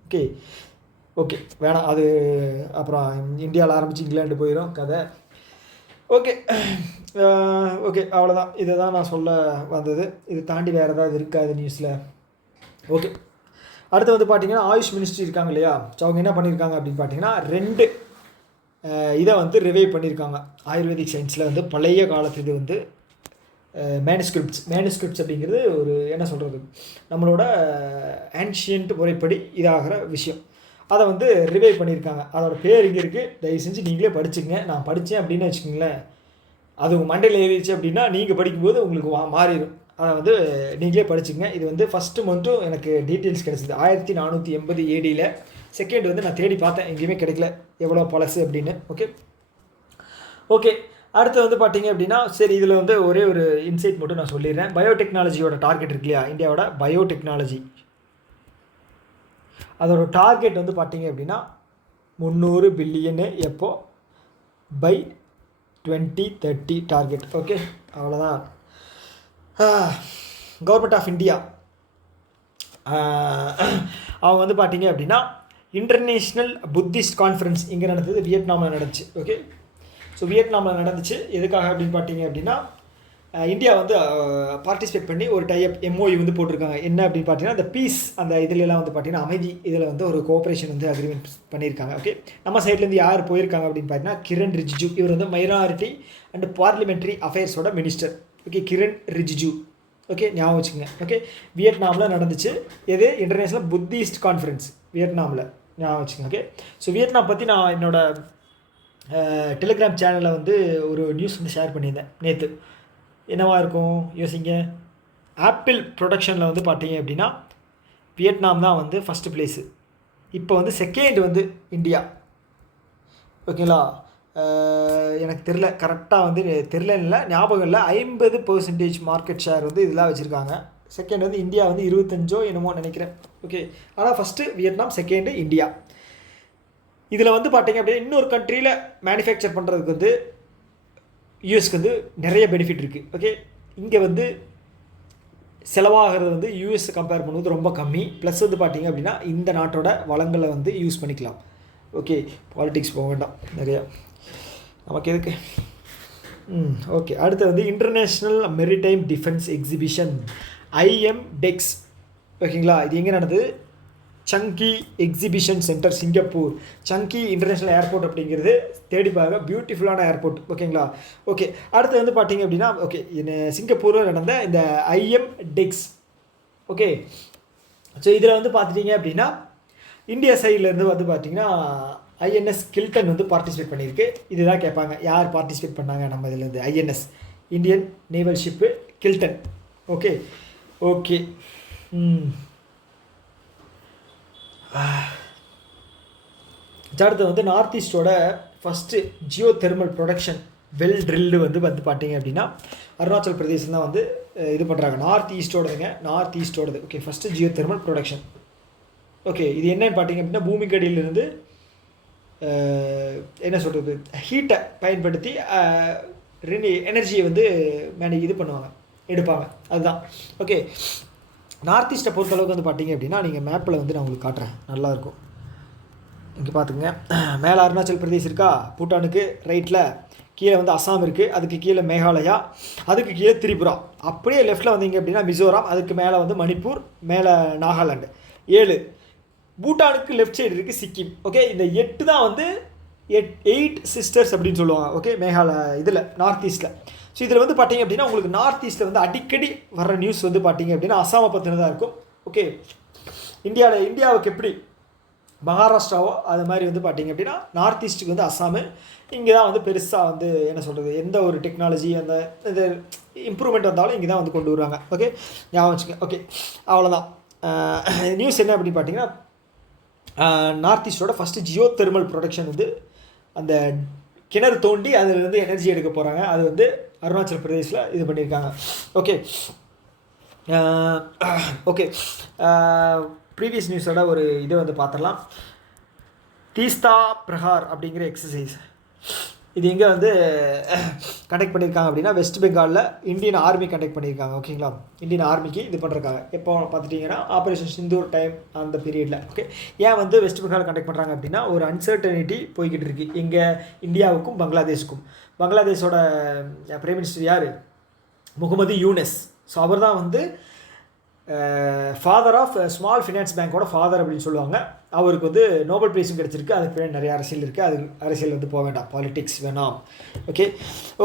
ஓகே ஓகே வேணாம், அது அப்புறம் இந்தியாவில் ஆரம்பித்து இங்கிலாண்டு போயிடும் கதை. ஓகே ஓகே, அவ்வளோதான். இதை தான் நான் சொல்ல வந்தது. இது தாண்டி வேறு ஏதாவது இருக்காது நியூஸில். ஓகே, அடுத்து வந்து பார்த்திங்கன்னா ஆயுஷ் மினிஸ்ட்ரி இருக்காங்க இல்லையா? ஸோ அவங்க என்ன பண்ணியிருக்காங்க அப்படின்னு பார்த்தீங்கன்னா 2 இதை வந்து ரிவைவ் பண்ணியிருக்காங்க. ஆயுர்வேதிக் சயின்ஸில் வந்து பழைய காலத்து இது வந்து மேனுஸ்கிரிப்ட்ஸ் அப்படிங்கிறது ஒரு என்ன சொல்கிறது, நம்மளோட ஆன்ஷியன்ட் முறைப்படி இதாகிற விஷயம். அதை வந்து ரிவைவ் பண்ணியிருக்காங்க. அதோட பேர் இங்கே இருக்குது, தயவு செஞ்சு நீங்களே படிச்சுங்க. நான் படித்தேன் அப்படின்னு வச்சுக்கோங்களேன், அது உங்கள் மண்டையில் ஏறிடுச்சு அப்படின்னா நீங்கள் படிக்கும்போது உங்களுக்கு மாறிடும். அதை வந்து நீங்களே படிச்சுங்க. இது வந்து ஃபஸ்ட்டு மட்டும் எனக்கு டீட்டெயில்ஸ் கிடச்சிது 1480 AD. செகண்ட் வந்து நான் தேடி பார்த்தேன், எங்கேயுமே கிடைக்கல எவ்வளோ பழசு அப்படின்னு. ஓகே ஓகே, அடுத்து வந்து பார்த்தீங்க அப்படின்னா, சரி இதில் வந்து ஒரே ஒரு இன்சைட் மட்டும் நான் சொல்லிடுறேன். பயோடெக்னாலஜியோட டார்கெட் இருக்கு இல்லையா, இந்தியாவோட பயோடெக்னாலஜி, அதோட டார்கெட் வந்து பார்த்தீங்க அப்படின்னா 300 பில்லியனு எப்போ பை 2030 டார்கெட். ஓகே, அவ்வளோதான். கவர்மெண்ட் ஆஃப் இந்தியா அவங்க வந்து பார்த்தீங்க அப்படின்னா இன்டர்நேஷ்னல் புத்திஸ்ட் கான்ஃபரன்ஸ் இங்கே நடந்தது, வியட்நாமில் நடந்துச்சு. ஓகே, ஸோ வியட்நாமில் நடந்துச்சு. எதுக்காக அப்படின்னு பார்த்தீங்க அப்படின்னா, இந்தியா வந்து பார்ட்டிசிபேட் பண்ணி ஒரு டைப் MOU வந்து போட்டிருக்காங்க. என்ன அப்படின்னு பார்த்தீங்கன்னா, இந்த பீஸ் அந்த இதிலெல்லாம் வந்து பார்த்தீங்கன்னா அமைதி இதில் வந்து ஒரு கோஆப்ரேஷன் வந்து அக்ரிமெண்ட் பண்ணியிருக்காங்க. ஓகே, நம்ம சைட்லேருந்து யார் போயிருக்காங்க அப்படின்னு பார்த்தீங்கன்னா கிரண் ரிஜிஜு. இவர் வந்து மைனாரிட்டி அண்ட் பார்லிமெண்ட்ரி அஃபேர்ஸோட minister. Okay, Kiren Rijiju. Okay, ஞாபகம் வச்சுக்கோங்க. ஓகே, வியட்நாமில் நடந்துச்சு. எது? இன்டர்நேஷ்னல் புத்திஸ்ட் கான்ஃபரன்ஸ் வியட்நாமில், ஞாபகம் வச்சுக்கோங்க. ஓகே, ஸோ வியட்நாம் பற்றி நான் என்னோடய டெலிகிராம் சேனலில் வந்து ஒரு நியூஸ் வந்து ஷேர் பண்ணியிருந்தேன் நேற்று. என்னவா இருக்கும் யோசிங்க. ஆப்பிள் ப்ரொடக்ஷனில் வந்து பார்த்தீங்க அப்படின்னா வியட்நாம் தான் வந்து ஃபஸ்ட்டு ப்ளேஸு. இப்போ வந்து செகண்ட் வந்து இந்தியா. ஓகேங்களா? எனக்கு தெரில, கரெக்டாக வந்து தெரில இல்லை, ஞாபகம் இல்லை. 50% மார்க்கெட் ஷேர் வந்து இதெல்லாம் வச்சுருக்காங்க. செகண்ட் வந்து இந்தியா வந்து 25 என்னமோ நினைக்கிறேன். ஓகே, ஆனால் ஃபஸ்ட்டு வியட்நாம், செகண்டு இந்தியா. இதில் வந்து பார்த்தீங்க அப்படின்னா இன்னொரு கண்ட்ரியில் மேனுஃபேக்சர் பண்ணுறதுக்கு வந்து யூஎஸ்க்கு வந்து நிறைய பெனிஃபிட் இருக்குது. ஓகே, இங்கே வந்து செலவாகிறது வந்து யூஎஸ் கம்பேர் பண்ணுவது ரொம்ப கம்மி. ப்ளஸ் வந்து பார்த்திங்க அப்படின்னா இந்த நாட்டோட வளங்களை வந்து யூஸ் பண்ணிக்கலாம். ஓகே, பாலிட்டிக்ஸ் போக வேண்டாம் நிறையா, நமக்கு எதுக்கு. ஓகே, அடுத்து வந்து international maritime defence exhibition IMDEX. ஓகேங்களா? இது எங்கே நடந்தது? சங்கி எக்ஸிபிஷன் சென்டர், சிங்கப்பூர். சங்கி இன்டர்நேஷ்னல் ஏர்போர்ட் அப்படிங்கிறது தேடி பாருங்க, பியூட்டிஃபுல்லான ஏர்போர்ட். ஓகேங்களா? ஓகே, அடுத்து வந்து பார்த்தீங்க அப்படின்னா ஓகே சிங்கப்பூரில் நடந்த இந்த IMDEX. ஓகே, ஸோ இதில் வந்து பார்த்துட்டிங்க அப்படின்னா இந்தியா சைட்லேருந்து வந்து பார்த்திங்கன்னா INS கில்டன் வந்து பார்ட்டிசிபேட் பண்ணியிருக்கு. இதுதான் கேட்பாங்க, யார் பார்ட்டிசிபேட் பண்ணாங்க நம்ம இதுலேருந்து? INS Indian naval ship Kiltan. Okay okay அடுத்து வந்து நார்த் ஈஸ்டோட first geothermal production well drilled வந்து பார்த்தீங்க அப்படின்னா அருணாச்சல் பிரதேசம் தான் வந்து இது பண்ணுறாங்க. நார்த் ஈஸ்டோடது. Okay, first geothermal production. Okay, இது என்னன்னு பார்த்தீங்க அப்படின்னா பூமிக்கடியிலிருந்து என்ன சொல்கிறது, ஹீட்டை பயன்படுத்தி எனர்ஜியை வந்து இது பண்ணுவாங்க, எடுப்பாங்க, அதுதான். ஓகே, நார்த் ஈஸ்ட்டை பொறுத்தளவுக்கு வந்து பார்த்தீங்க அப்படின்னா நீங்கள் மேப்பில் வந்து நான் உங்களுக்கு காட்டுறேன், நல்லாயிருக்கும். இங்கே பார்த்துங்க, மேலே அருணாச்சல் பிரதேஷ் இருக்கா பூட்டானுக்கு ரைட்டில், கீழே வந்து அசாம் இருக்குது, அதுக்கு கீழே மேகாலயா, அதுக்கு கீழே திரிபுரா, அப்படியே லெஃப்ட்டில் வந்தீங்க அப்படின்னா மிசோராம், அதுக்கு மேலே வந்து மணிப்பூர், மேலே நாகாலாண்டு. 7 பூட்டானுக்கு லெஃப்ட் சைடு இருக்குது சிக்கிம். ஓகே, இந்த 8 தான் வந்து 8 சிஸ்டர்ஸ் அப்படின்னு சொல்லுவாங்க. ஓகே, மேகாலயா இதில் நார்த் ஈஸ்ட்டில். ஸோ இதில் வந்து பார்த்தீங்க அப்படின்னா உங்களுக்கு நார்த் ஈஸ்ட்டில் வந்து அடிக்கடி வர்ற நியூஸ் வந்து பார்த்தீங்க அப்படின்னா அசாமை பற்றினதாக இருக்கும். ஓகே, இந்தியாவுக்கு எப்படி மகாராஷ்டிராவோ அது மாதிரி வந்து பார்த்திங்க அப்படின்னா நார்த் ஈஸ்ட்டுக்கு வந்து அசாமு. இங்கே தான் வந்து பெருசாக வந்து என்ன சொல்கிறது, எந்த ஒரு டெக்னாலஜி அந்த இது இம்ப்ரூவ்மெண்ட் வந்தாலும் இங்கே தான் வந்து கொண்டு வருவாங்க. ஓகே, ஞாபகம் வச்சுக்க. ஓகே, அவ்வளோதான் நியூஸ். என்ன அப்படின்னு பார்த்தீங்கன்னா நார்த் ஈஸ்டோட ஃபஸ்ட்டு ஜியோ தெர்மல் ப்ரொடக்ஷன் வந்து அந்த கிணறு தோண்டி அதிலிருந்து எனர்ஜி எடுக்க போகிறாங்க. அது வந்து அருணாச்சல் பிரதேஷில் இது பண்ணியிருக்காங்க. ஓகே ஓகே ப்ரீவியஸ் நியூஸோட ஒரு இதை வந்து பார்த்துடலாம். தீஸ்தா பிரஹார் அப்படிங்கிற எக்ஸசைஸ் இது எங்கே வந்து கண்டக்ட் பண்ணியிருக்காங்க அப்படின்னா வெஸ்ட் பெங்காலில் இந்தியன் ஆர்மி கண்டக்ட் பண்ணியிருக்காங்க. ஓகேங்களா, இந்தியன் ஆர்மிக்கு இது பண்ணுறாங்க. எப்போ பார்த்துட்டிங்கன்னா ஆப்ரேஷன் சிந்தூர் டைம் அந்த பீரியடில். ஓகே, ஏன் வந்து வெஸ்ட் பெங்கால் கண்டக்ட் பண்ணுறாங்க அப்படின்னா ஒரு அன்சர்டனிட்டி போய்கிட்டு இருக்குது எங்கள் இந்தியாவுக்கும் பங்களாதேஷுக்கும். பங்களாதேஷோட பிரைம் மினிஸ்டர் யார்? முகமது யூனஸ். ஸோ அவர் தான் வந்து ஃபாதர் ஆஃப் ஸ்மால் ஃபினான்ஸ் பேங்க்கோட ஃபாதர் அப்படின்னு சொல்லுவாங்க. அவருக்கு வந்து நோபல் ப்ரைஸும் கிடச்சிருக்கு. அதுக்கு பின்னாடி நிறைய அரசியல் இருக்குது. அது அரசியல் வந்து போக வேண்டாம், பாலிடிக்ஸ் வேணாம். ஓகே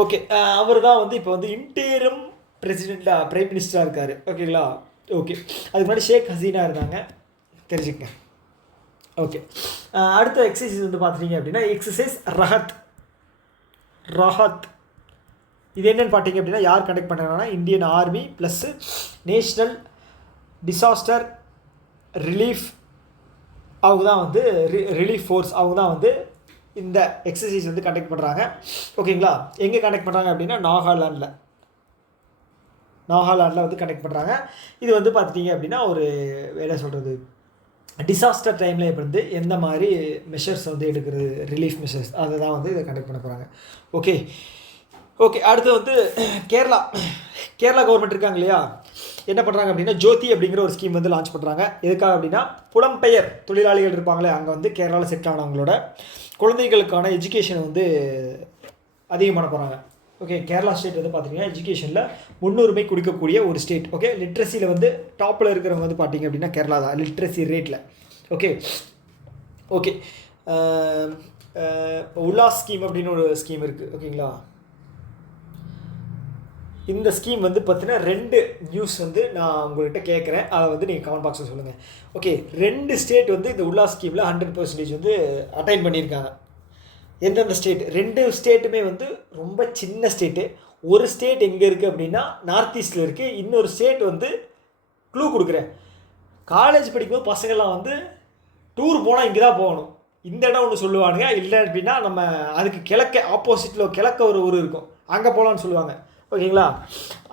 ஓகே அவர் தான் வந்து இப்போ வந்து இன்டீரியம் பிரசிடெண்ட்டாக பிரைம் மினிஸ்டராக இருக்கார். ஓகேங்களா, ஓகே. அதுக்கு முன்னாடி ஷேக் ஹசீனா இருந்தாங்க, தெரிஞ்சுக்கங்க. ஓகே, அடுத்த எக்ஸசைஸ் வந்து பார்த்துட்டிங்க அப்படின்னா எக்ஸசைஸ் ரஹத். இது என்னென்னு பார்த்தீங்க அப்படின்னா யார் கண்டக்ட் பண்ணுறாங்கன்னா Indian army plus national disaster relief, அவங்க தான் வந்து ரிலீஃப் ஃபோர்ஸ், அவங்க தான் வந்து இந்த எக்ஸசைஸ் வந்து கண்டக்ட் பண்ணுறாங்க. ஓகேங்களா, எங்கே கண்டக்ட் பண்ணுறாங்க அப்படின்னா நாகாலாண்டில் வந்து கண்டக்ட் பண்ணுறாங்க. இது வந்து பார்த்துட்டிங்க அப்படின்னா ஒரு என்ன சொல்கிறது, டிசாஸ்டர் டைமில் இப்போ வந்து எந்த மாதிரி மெஷர்ஸ் வந்து எடுக்கிறது, ரிலீஃப் மெஷர்ஸ், அதை தான் வந்து இதை கண்டக்ட் பண்ண போகிறாங்க. ஓகே ஓகே அடுத்து வந்து கேரளா கவர்மெண்ட் இருக்காங்க இல்லையா, என்ன பண்ணுறாங்க அப்படின்னா ஜோதி அப்படிங்கிற ஒரு ஸ்கீம் வந்து லான்ச் பண்ணுறாங்க. எதுக்காக அப்படின்னா புலம்பெயர் தொழிலாளிகள் இருப்பாங்களே, அங்கே வந்து கேரளாவில் செட் ஆனவங்களோட குழந்தைகளுக்கான எஜுகேஷனை வந்து அதிகம் பண்ண போகிறாங்க. ஓகே, கேரளா ஸ்டேட் வந்து பார்த்திங்கன்னா எஜுகேஷனில் முன்னுரிமை கொடுக்கக்கூடிய ஒரு ஸ்டேட். ஓகே, லிட்ரஸியில் வந்து டாப்பில் இருக்கிறவங்க வந்து பார்த்திங்க அப்படின்னா கேரளா தான் லிட்ரஸி ரேட்டில். ஓகே ஓகே உல்லாஸ் ஸ்கீம் அப்படின்னு ஒரு ஸ்கீம் இருக்குது. ஓகேங்களா, இந்த ஸ்கீம் வந்து பார்த்தீங்கன்னா 2 நியூஸ் வந்து நான் உங்கள்கிட்ட கேட்குறேன், அதை வந்து நீங்கள் கமெண்ட் பாக்ஸில் சொல்லுங்கள். ஓகே, 2 ஸ்டேட் வந்து இந்த உல்லாஸ் ஸ்கீமில் 100% வந்து அட்டைன் பண்ணியிருக்காங்க. எந்தெந்த ஸ்டேட்? 2 ஸ்டேட்டுமே வந்து ரொம்ப சின்ன ஸ்டேட்டு. ஒரு ஸ்டேட் எங்கே இருக்குது அப்படின்னா நார்த் ஈஸ்ட்டில் இருக்குது. இன்னொரு ஸ்டேட் வந்து க்ளூ கொடுக்குறேன், காலேஜ் படிக்கும்போது பசங்கள்லாம் வந்து டூர் போனால் இங்கே தான் போகணும், இந்த இடம் ஒன்று சொல்லுவானுங்க. இல்லை அப்படின்னா நம்ம அதுக்கு ஆப்போசிட்டில் கிழக்க ஒரு ஊர் இருக்கும், அங்கே போகலான்னு சொல்லுவாங்க. ஓகேங்களா,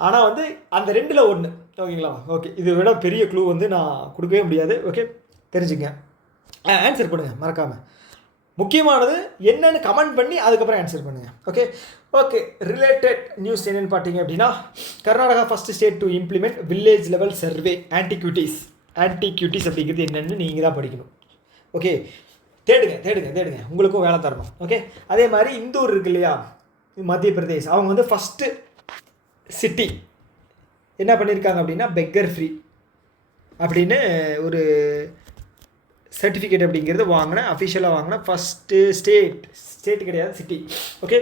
ஆனால் வந்து அந்த 2ல் 1. ஓகேங்களா, ஓகே, இதை விட பெரிய க்ளூ வந்து நான் கொடுக்கவே முடியாது. ஓகே, தெரிஞ்சுங்க, ஆன்சர் பண்ணுங்கள் மறக்காமல். முக்கியமானது என்னென்னு கமெண்ட் பண்ணி அதுக்கப்புறம் ஆன்சர் பண்ணுங்கள். ஓகே ஓகே ரிலேட்டட் நியூஸ் என்னென்னு பார்த்தீங்க அப்படின்னா Karnataka first state to implement village level survey antiquities அப்படிங்கிறது என்னென்னு நீங்கள் தான் படிக்கணும். ஓகே, தேடுங்க, உங்களுக்கும் வேலை தரணும். ஓகே, அதே மாதிரி இந்தூர் இருக்கு இல்லையா, மத்திய பிரதேஷ், அவங்க வந்து ஃபஸ்ட்டு சிட்டி என்ன பண்ணியிருக்காங்க அப்படின்னா பெக்கர் ஃப்ரீ அப்படின்னு ஒரு சர்டிஃபிகேட் அப்படிங்கிறது அஃபிஷியலாக வாங்கின ஃபஸ்ட்டு ஸ்டேட் கிடையாது, சிட்டி. ஓகே,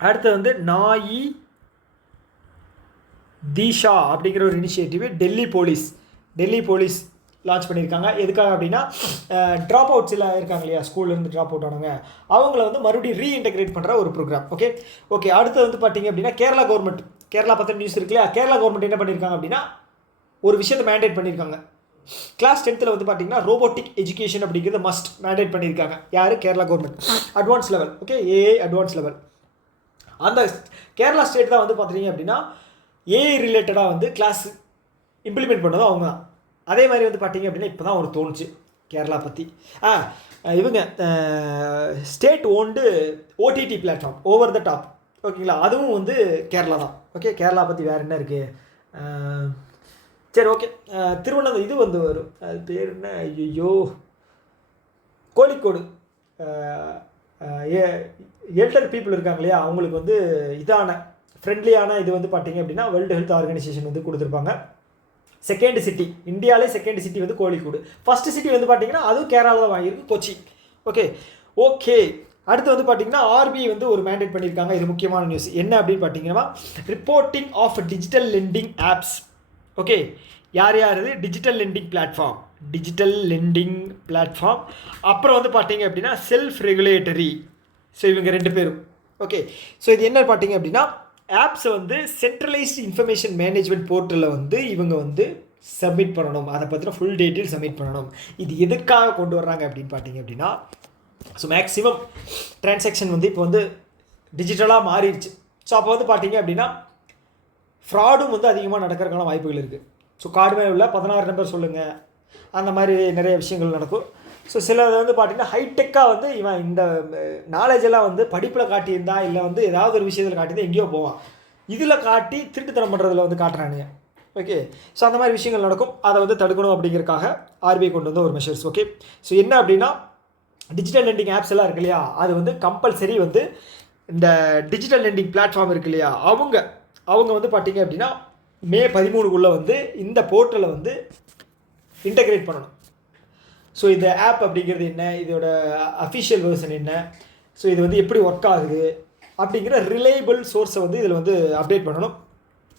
அடுத்து வந்து நாயி தீஷா அப்படிங்கிற ஒரு இனிஷியேட்டிவ் டெல்லி போலீஸ் லான்ச் பண்ணியிருக்காங்க. எதுக்காக அப்படின்னா ட்ராப் அவுட்ஸ் எல்லாம் இருக்காங்க இல்லையா, ஸ்கூல்லேருந்து ட்ராப் அவுட் ஆனவங்க, அவங்கள வந்து மறுபடியும் ரீஇன்டெகிரேட் பண்ணுற ஒரு ப்ரோக்ராம். ஓகே அடுத்து வந்து பார்த்தீங்க அப்படின்னா கேரளா பற்றின நியூஸ் இருக்கு இல்லையா, கேரளா கவர்மெண்ட் என்ன பண்ணியிருக்காங்க அப்படின்னா ஒரு விஷயத்தை மேண்டேட் பண்ணியிருக்காங்க. கிளாஸ் 10th வந்து பார்த்தீங்கன்னா ரோபோட்டிக் எஜுகேஷன் அப்படிங்கிறத மஸ்ட் மேண்டேட் பண்ணியிருக்காங்க. யார்? Kerala government. Advance level. Okay, AI advance level. அந்த கேரளா ஸ்டேட் தான் வந்து பார்த்தீங்க அப்படின்னா ஏஐ ரிலேட்டடாக வந்து கிளாஸ் இம்ப்ளிமெண்ட் பண்ணதும் அவங்க தான். அதே மாதிரி வந்து பார்த்தீங்க அப்படின்னா இப்போ தான் ஒரு தோணுச்சு கேரளா பற்றி. இவங்க state owned OTT platform over the top. ஓகேங்களா, அதுவும் வந்து கேரளா தான். ஓகே, கேரளா பற்றி வேறு என்ன இருக்குது? சரி, ஓகே, திருவண்ணாமலை இது வந்து வரும், அது பேர் என்ன? ஐயோ, கோழிக்கோடு எல்டர் பீப்புள் இருக்காங்க இல்லையா, அவங்களுக்கு வந்து இதான ஃப்ரெண்ட்லியான இது வந்து பார்த்தீங்க அப்படின்னா வேர்ல்டு ஹெல்த் ஆர்கனைசேஷன் வந்து கொடுத்துருப்பாங்க. செகண்ட் சிட்டி, இந்தியாவிலே செகண்ட் சிட்டி வந்து கோழிக்கோடு. ஃபஸ்ட்டு சிட்டி வந்து பார்த்தீங்கன்னா அதுவும் கேரளாவில் தான் வாங்கியிருக்கு, கொச்சி. ஓகே. அடுத்து வந்து பார்த்தீங்கன்னா ஆர்பிஐ வந்து ஒரு மேண்டேட் பண்ணியிருக்காங்க. இது முக்கியமான நியூஸ். என்ன அப்படின்னு பார்த்தீங்கன்னா reporting of digital lending apps. Okay, யார் இது டிஜிட்டல் லெண்டிங் பிளாட்ஃபார்ம். அப்புறம் வந்து பார்த்தீங்க அப்படின்னா செல்ஃப் ரெகுலேட்டரி. ஸோ இவங்க 2 பேரும். ஓகே, ஸோ இது என்ன பார்த்தீங்க அப்படின்னா ஆப்ஸை வந்து சென்ட்ரலைஸ்டு இன்ஃபர்மேஷன் மேனேஜ்மெண்ட் போர்ட்டலில் வந்து இவங்க வந்து சப்மிட் பண்ணணும். அதை பற்றின ஃபுல் டீட்டெயில் சப்மிட் பண்ணணும். இது எதுக்காக கொண்டு வர்றாங்க அப்படின்னு பார்த்தீங்க அப்படின்னா ஸோ மேக்ஸிமம் ட்ரான்சாக்ஷன் வந்து இப்போ வந்து டிஜிட்டலாக மாறிடுச்சு. ஸோ அப்போ வந்து பார்த்தீங்க அப்படின்னா ஃப்ராடும் வந்து அதிகமாக நடக்கிறதுக்கான வாய்ப்புகள் இருக்குது. ஸோ கார்டு மேலே உள்ள 16 நம்பர் சொல்லுங்கள், அந்த மாதிரி நிறைய விஷயங்கள் நடக்கும். ஸோ சிலது வந்து பார்த்திங்கன்னா ஹைடெக்காக வந்து இவன் இந்த நாலேஜெல்லாம் வந்து படிப்பில் காட்டியிருந்தா இல்லை வந்து ஏதாவது ஒரு விஷயத்தில் காட்டியிருந்தா எங்கேயோ போவான், இதில் காட்டி திருட்டுத்தனம் பண்ணுறதுல வந்து காட்டுறானுங்க. ஓகே, ஸோ அந்த மாதிரி விஷயங்கள் நடக்கும். அதை வந்து தடுக்கணும் அப்படிங்கிறதுக்காக ஆர்பிஐ கொண்டு வந்த ஒரு மெஷர்ஸ். ஓகே, ஸோ என்ன அப்படின்னா டிஜிட்டல் லெண்டிங் ஆப்ஸ் எல்லாம் இருக்கு இல்லையா, அது வந்து கம்பல்சரி வந்து இந்த டிஜிட்டல் லெண்டிங் பிளாட்ஃபார்ம் இருக்கு இல்லையா, அவங்க வந்து பார்த்தீங்க அப்படின்னா மே 13 வந்து இந்த போர்ட்டலை வந்து இன்டகிரேட் பண்ணணும். ஸோ இந்த ஆப் அப்படிங்கிறது என்ன, இதோட அஃபிஷியல் வெர்ஷன் என்ன, ஸோ இது வந்து எப்படி ஒர்க் ஆகுது அப்படிங்கிற ரிலையபிள் சோர்ஸை வந்து இதில் வந்து அப்டேட் பண்ணணும்.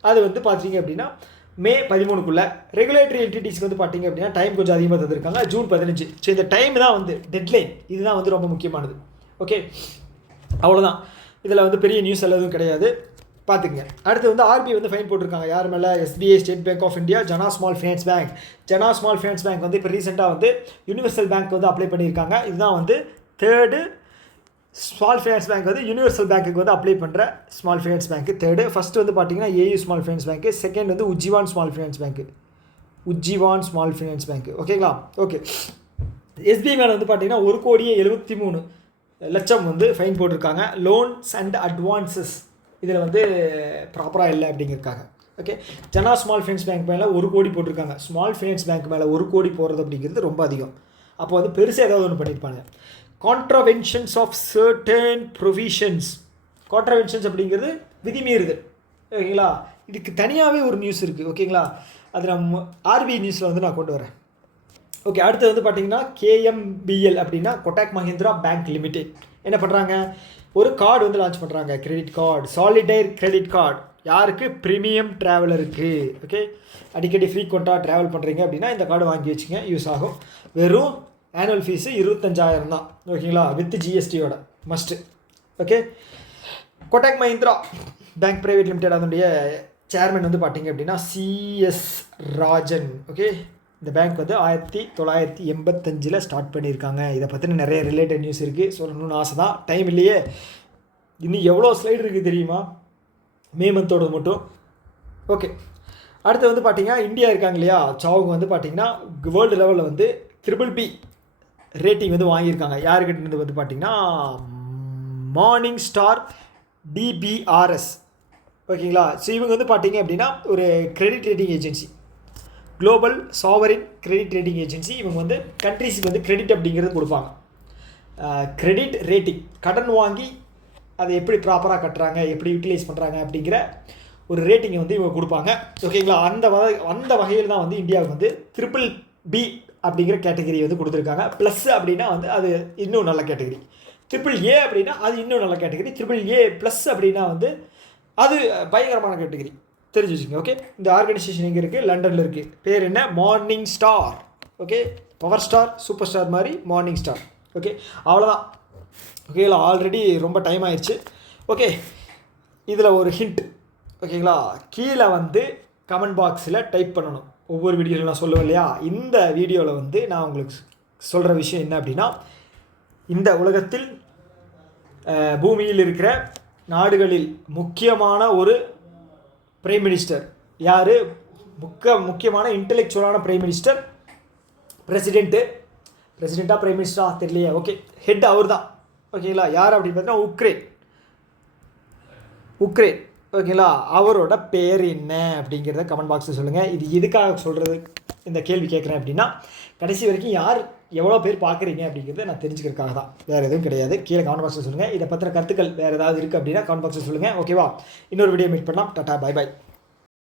அது வந்து பார்த்தீங்க அப்படின்னா மே 13 ரெகுலேட்டரி என்டிட்டிஸ்க்கு வந்து பார்த்தீங்க அப்படின்னா டைம் கொஞ்சம் அதிகமாக தந்திருக்காங்க, ஜூன் 15. ஸோ இந்த டைம் தான் வந்து டெட்லைன், இதுதான் வந்து ரொம்ப முக்கியமானது. ஓகே, அவ்வளோதான். இதில் வந்து பெரிய நியூஸ் எல்லாம் எதுவும் கிடையாது, பார்த்துக்குங்க. அடுத்து வந்து ஆர்பிஐ வந்து ஃபைன் போட்டிருக்காங்க. யார் மேலே? SBI, state bank of India, Jana small finance bank வந்து இப்போ ரீசெண்டாக வந்து யூனிவர்சல் பேங்க் வந்து அப்ளை பண்ணியிருக்காங்க. இதுதான் வந்து தேர்டு ஸ்மால் ஃபைனான்ஸ் பேங்க் வந்து யூனிவர்சல் பேங்க்குக்கு வந்து அப்ளை பண்ணுற small finance bank. Third, first வந்து பார்த்தீங்கன்னா AU small finance bank, second வந்து உஜ்ஜீவான் ஸ்மால் ஃபைனான்ஸ் பேங்க். ஓகேங்களா? ஓகே, எஸ்பிஐ மேலே வந்து பார்த்தீங்கன்னா 1,73,00,000 வந்து ஃபைன் போட்டிருக்காங்க. லோன்ஸ் அண்ட் அட்வான்சஸ் இதில் வந்து ப்ராப்பராக இல்லை அப்படிங்கிறதுக்காக. ஓகே, ஜனா ஸ்மால் ஃபைனான்ஸ் பேங்க் மேலே 1 கோடி போட்டிருக்காங்க. ஸ்மால் ஃபைனான்ஸ் பேங்க் மேலே 1 கோடி போகிறது அப்படிங்கிறது ரொம்ப அதிகம். அப்போ வந்து பெருசாக ஏதாவது ஒன்று பண்ணியிருப்பாங்க. கான்ட்ரவென்ஷன்ஸ் ஆஃப் சர்டன் ப்ரொவிஷன்ஸ். கான்ட்ரவென்ஷன்ஸ் அப்படிங்கிறது விதிமீறுதல். ஓகேங்களா? இதுக்கு தனியாகவே ஒரு நியூஸ் இருக்குது. ஓகேங்களா? அது நம்ம ஆர்பிஐ நியூஸில் வந்து நான் கொண்டு வரேன். ஓகே, அடுத்து வந்து பார்த்தீங்கன்னா KMBL அப்படின்னா கொட்டாக் மஹிந்திரா பேங்க் லிமிடெட் என்ன பண்ணுறாங்க, ஒரு கார்டு வந்து லான்ச் பண்ணுறாங்க. Credit card, solitaire credit card. யாருக்கு? ப்ரீமியம் ட்ராவலருக்கு. ஓகே, அடிக்கடி ஃப்ரீக்வெண்ட்டாக ட்ராவல் பண்ணுறீங்க அப்படின்னா இந்த கார்டு வாங்கி வச்சுங்க, யூஸ் ஆகும். வெறும் ஆனுவல் ஃபீஸு 25,000 தான். ஓகேங்களா? வித் ஜிஎஸ்டியோட must. Okay, Kotak Mahindra bank private limited அதனுடைய சேர்மன் வந்து பார்த்தீங்க அப்படின்னா CS ராஜன். ஓகே, இந்த பேங்க் வந்து 1985 ஸ்டார்ட் பண்ணியிருக்காங்க. இதை பற்றின நிறைய ரிலேட்டட் நியூஸ் இருக்குது, சொல்லணும்னு ஆசை தான், டைம் இல்லையே. இன்னும் எவ்வளோ ஸ்லைடு இருக்குது தெரியுமா, மே மந்தோட மட்டும். ஓகே, அடுத்து வந்து பார்த்தீங்கன்னா இந்தியா இருக்காங்க இல்லையா, ஸோ அவங்க வந்து பார்த்தீங்கன்னா வேர்ல்டு லெவலில் வந்து BBB ரேட்டிங் வந்து வாங்கியிருக்காங்க. யாருக்கிட்ட வந்து பார்த்தீங்கன்னா மார்னிங் ஸ்டார் DBRS. ஓகேங்களா? ஸோ இவங்க வந்து பார்த்தீங்க அப்படின்னா ஒரு credit rating agency, global sovereign credit rating agency. இவங்க வந்து கண்ட்ரிஸுக்கு வந்து கிரெடிட் அப்படிங்கிறது கொடுப்பாங்க. கிரெடிட் ரேட்டிங், கடன் வாங்கி அதை எப்படி ப்ராப்பராக கட்டுறாங்க, எப்படி யூட்டிலைஸ் பண்ணுறாங்க அப்படிங்கிற ஒரு ரேட்டிங்கை வந்து இவங்க கொடுப்பாங்க. ஓகேங்களா? அந்த வகையில் தான் வந்து இந்தியாவுக்கு வந்து BBB அப்படிங்கிற கேட்டகரி வந்து கொடுத்துருக்காங்க. ப்ளஸ் அப்படின்னா வந்து அது இன்னும் நல்ல கேட்டகரி. AAA அப்படின்னா அது இன்னும் நல்ல கேட்டகரி. AAA+ அப்படின்னா வந்து அது பயங்கரமான கேட்டகரி, தெரிஞ்சு வச்சுக்கோங்க. ஓகே, இந்த ஆர்கனைசேஷன் எங்கே இருக்குது? லண்டனில் இருக்குது. பேர் என்ன? Morning star. Okay, power star, super star மாதிரி மார்னிங் ஸ்டார். ஓகே, அவ்வளோதான். ஓகேங்களா? ஆல்ரெடி ரொம்ப டைம் ஆயிடுச்சு. ஓகே, இதில் ஒரு ஹிண்ட். ஓகேங்களா? கீழே வந்து கமெண்ட் பாக்ஸில் டைப் பண்ணணும். ஒவ்வொரு வீடியோவில் நான் சொல்லுவேன் இல்லையா, இந்த வீடியோவில் வந்து நான் உங்களுக்கு சொல்கிற விஷயம் என்ன அப்படின்னா, இந்த உலகத்தில் பூமியில் இருக்கிற நாடுகளில் முக்கியமான ஒரு பிரைம் மினிஸ்டர் யார், முக்கியமான இன்டெலெக்சுவலான பிரைம் மினிஸ்டர், பிரசிடெண்ட்டாக பிரைம் மினிஸ்டராக தெரியலையே. ஓகே, ஹெட் அவர் தான். ஓகேங்களா? யார் அப்படின்னு பார்த்தீங்கன்னா உக்ரைன். ஓகேங்களா? அவரோட பேர் என்ன அப்படிங்கிறத கமெண்ட் பாக்ஸில் சொல்லுங்கள். இது எதுக்காக சொல்கிறது, இந்த கேள்வி கேட்குறேன் அப்படின்னா, கடைசி வரைக்கும் யார் எவ்வளோ பேர் பார்க்குறீங்க அப்படிங்கிறத நான் தெரிஞ்சுக்கிறதுக்காக தான், வேறு எதுவும் கிடையாது. கீழே கமெண்ட் பாக்ஸில் சொல்லுங்கள். இதை பற்றின கருத்துக்கள் வேறு ஏதாவது இருக்குது அப்படின்னா கமெண்ட் பாக்ஸில் சொல்லுங்கள். ஓகேவா? இன்னொரு வீடியோ மீட் பண்ணலாம். Tata, bye by.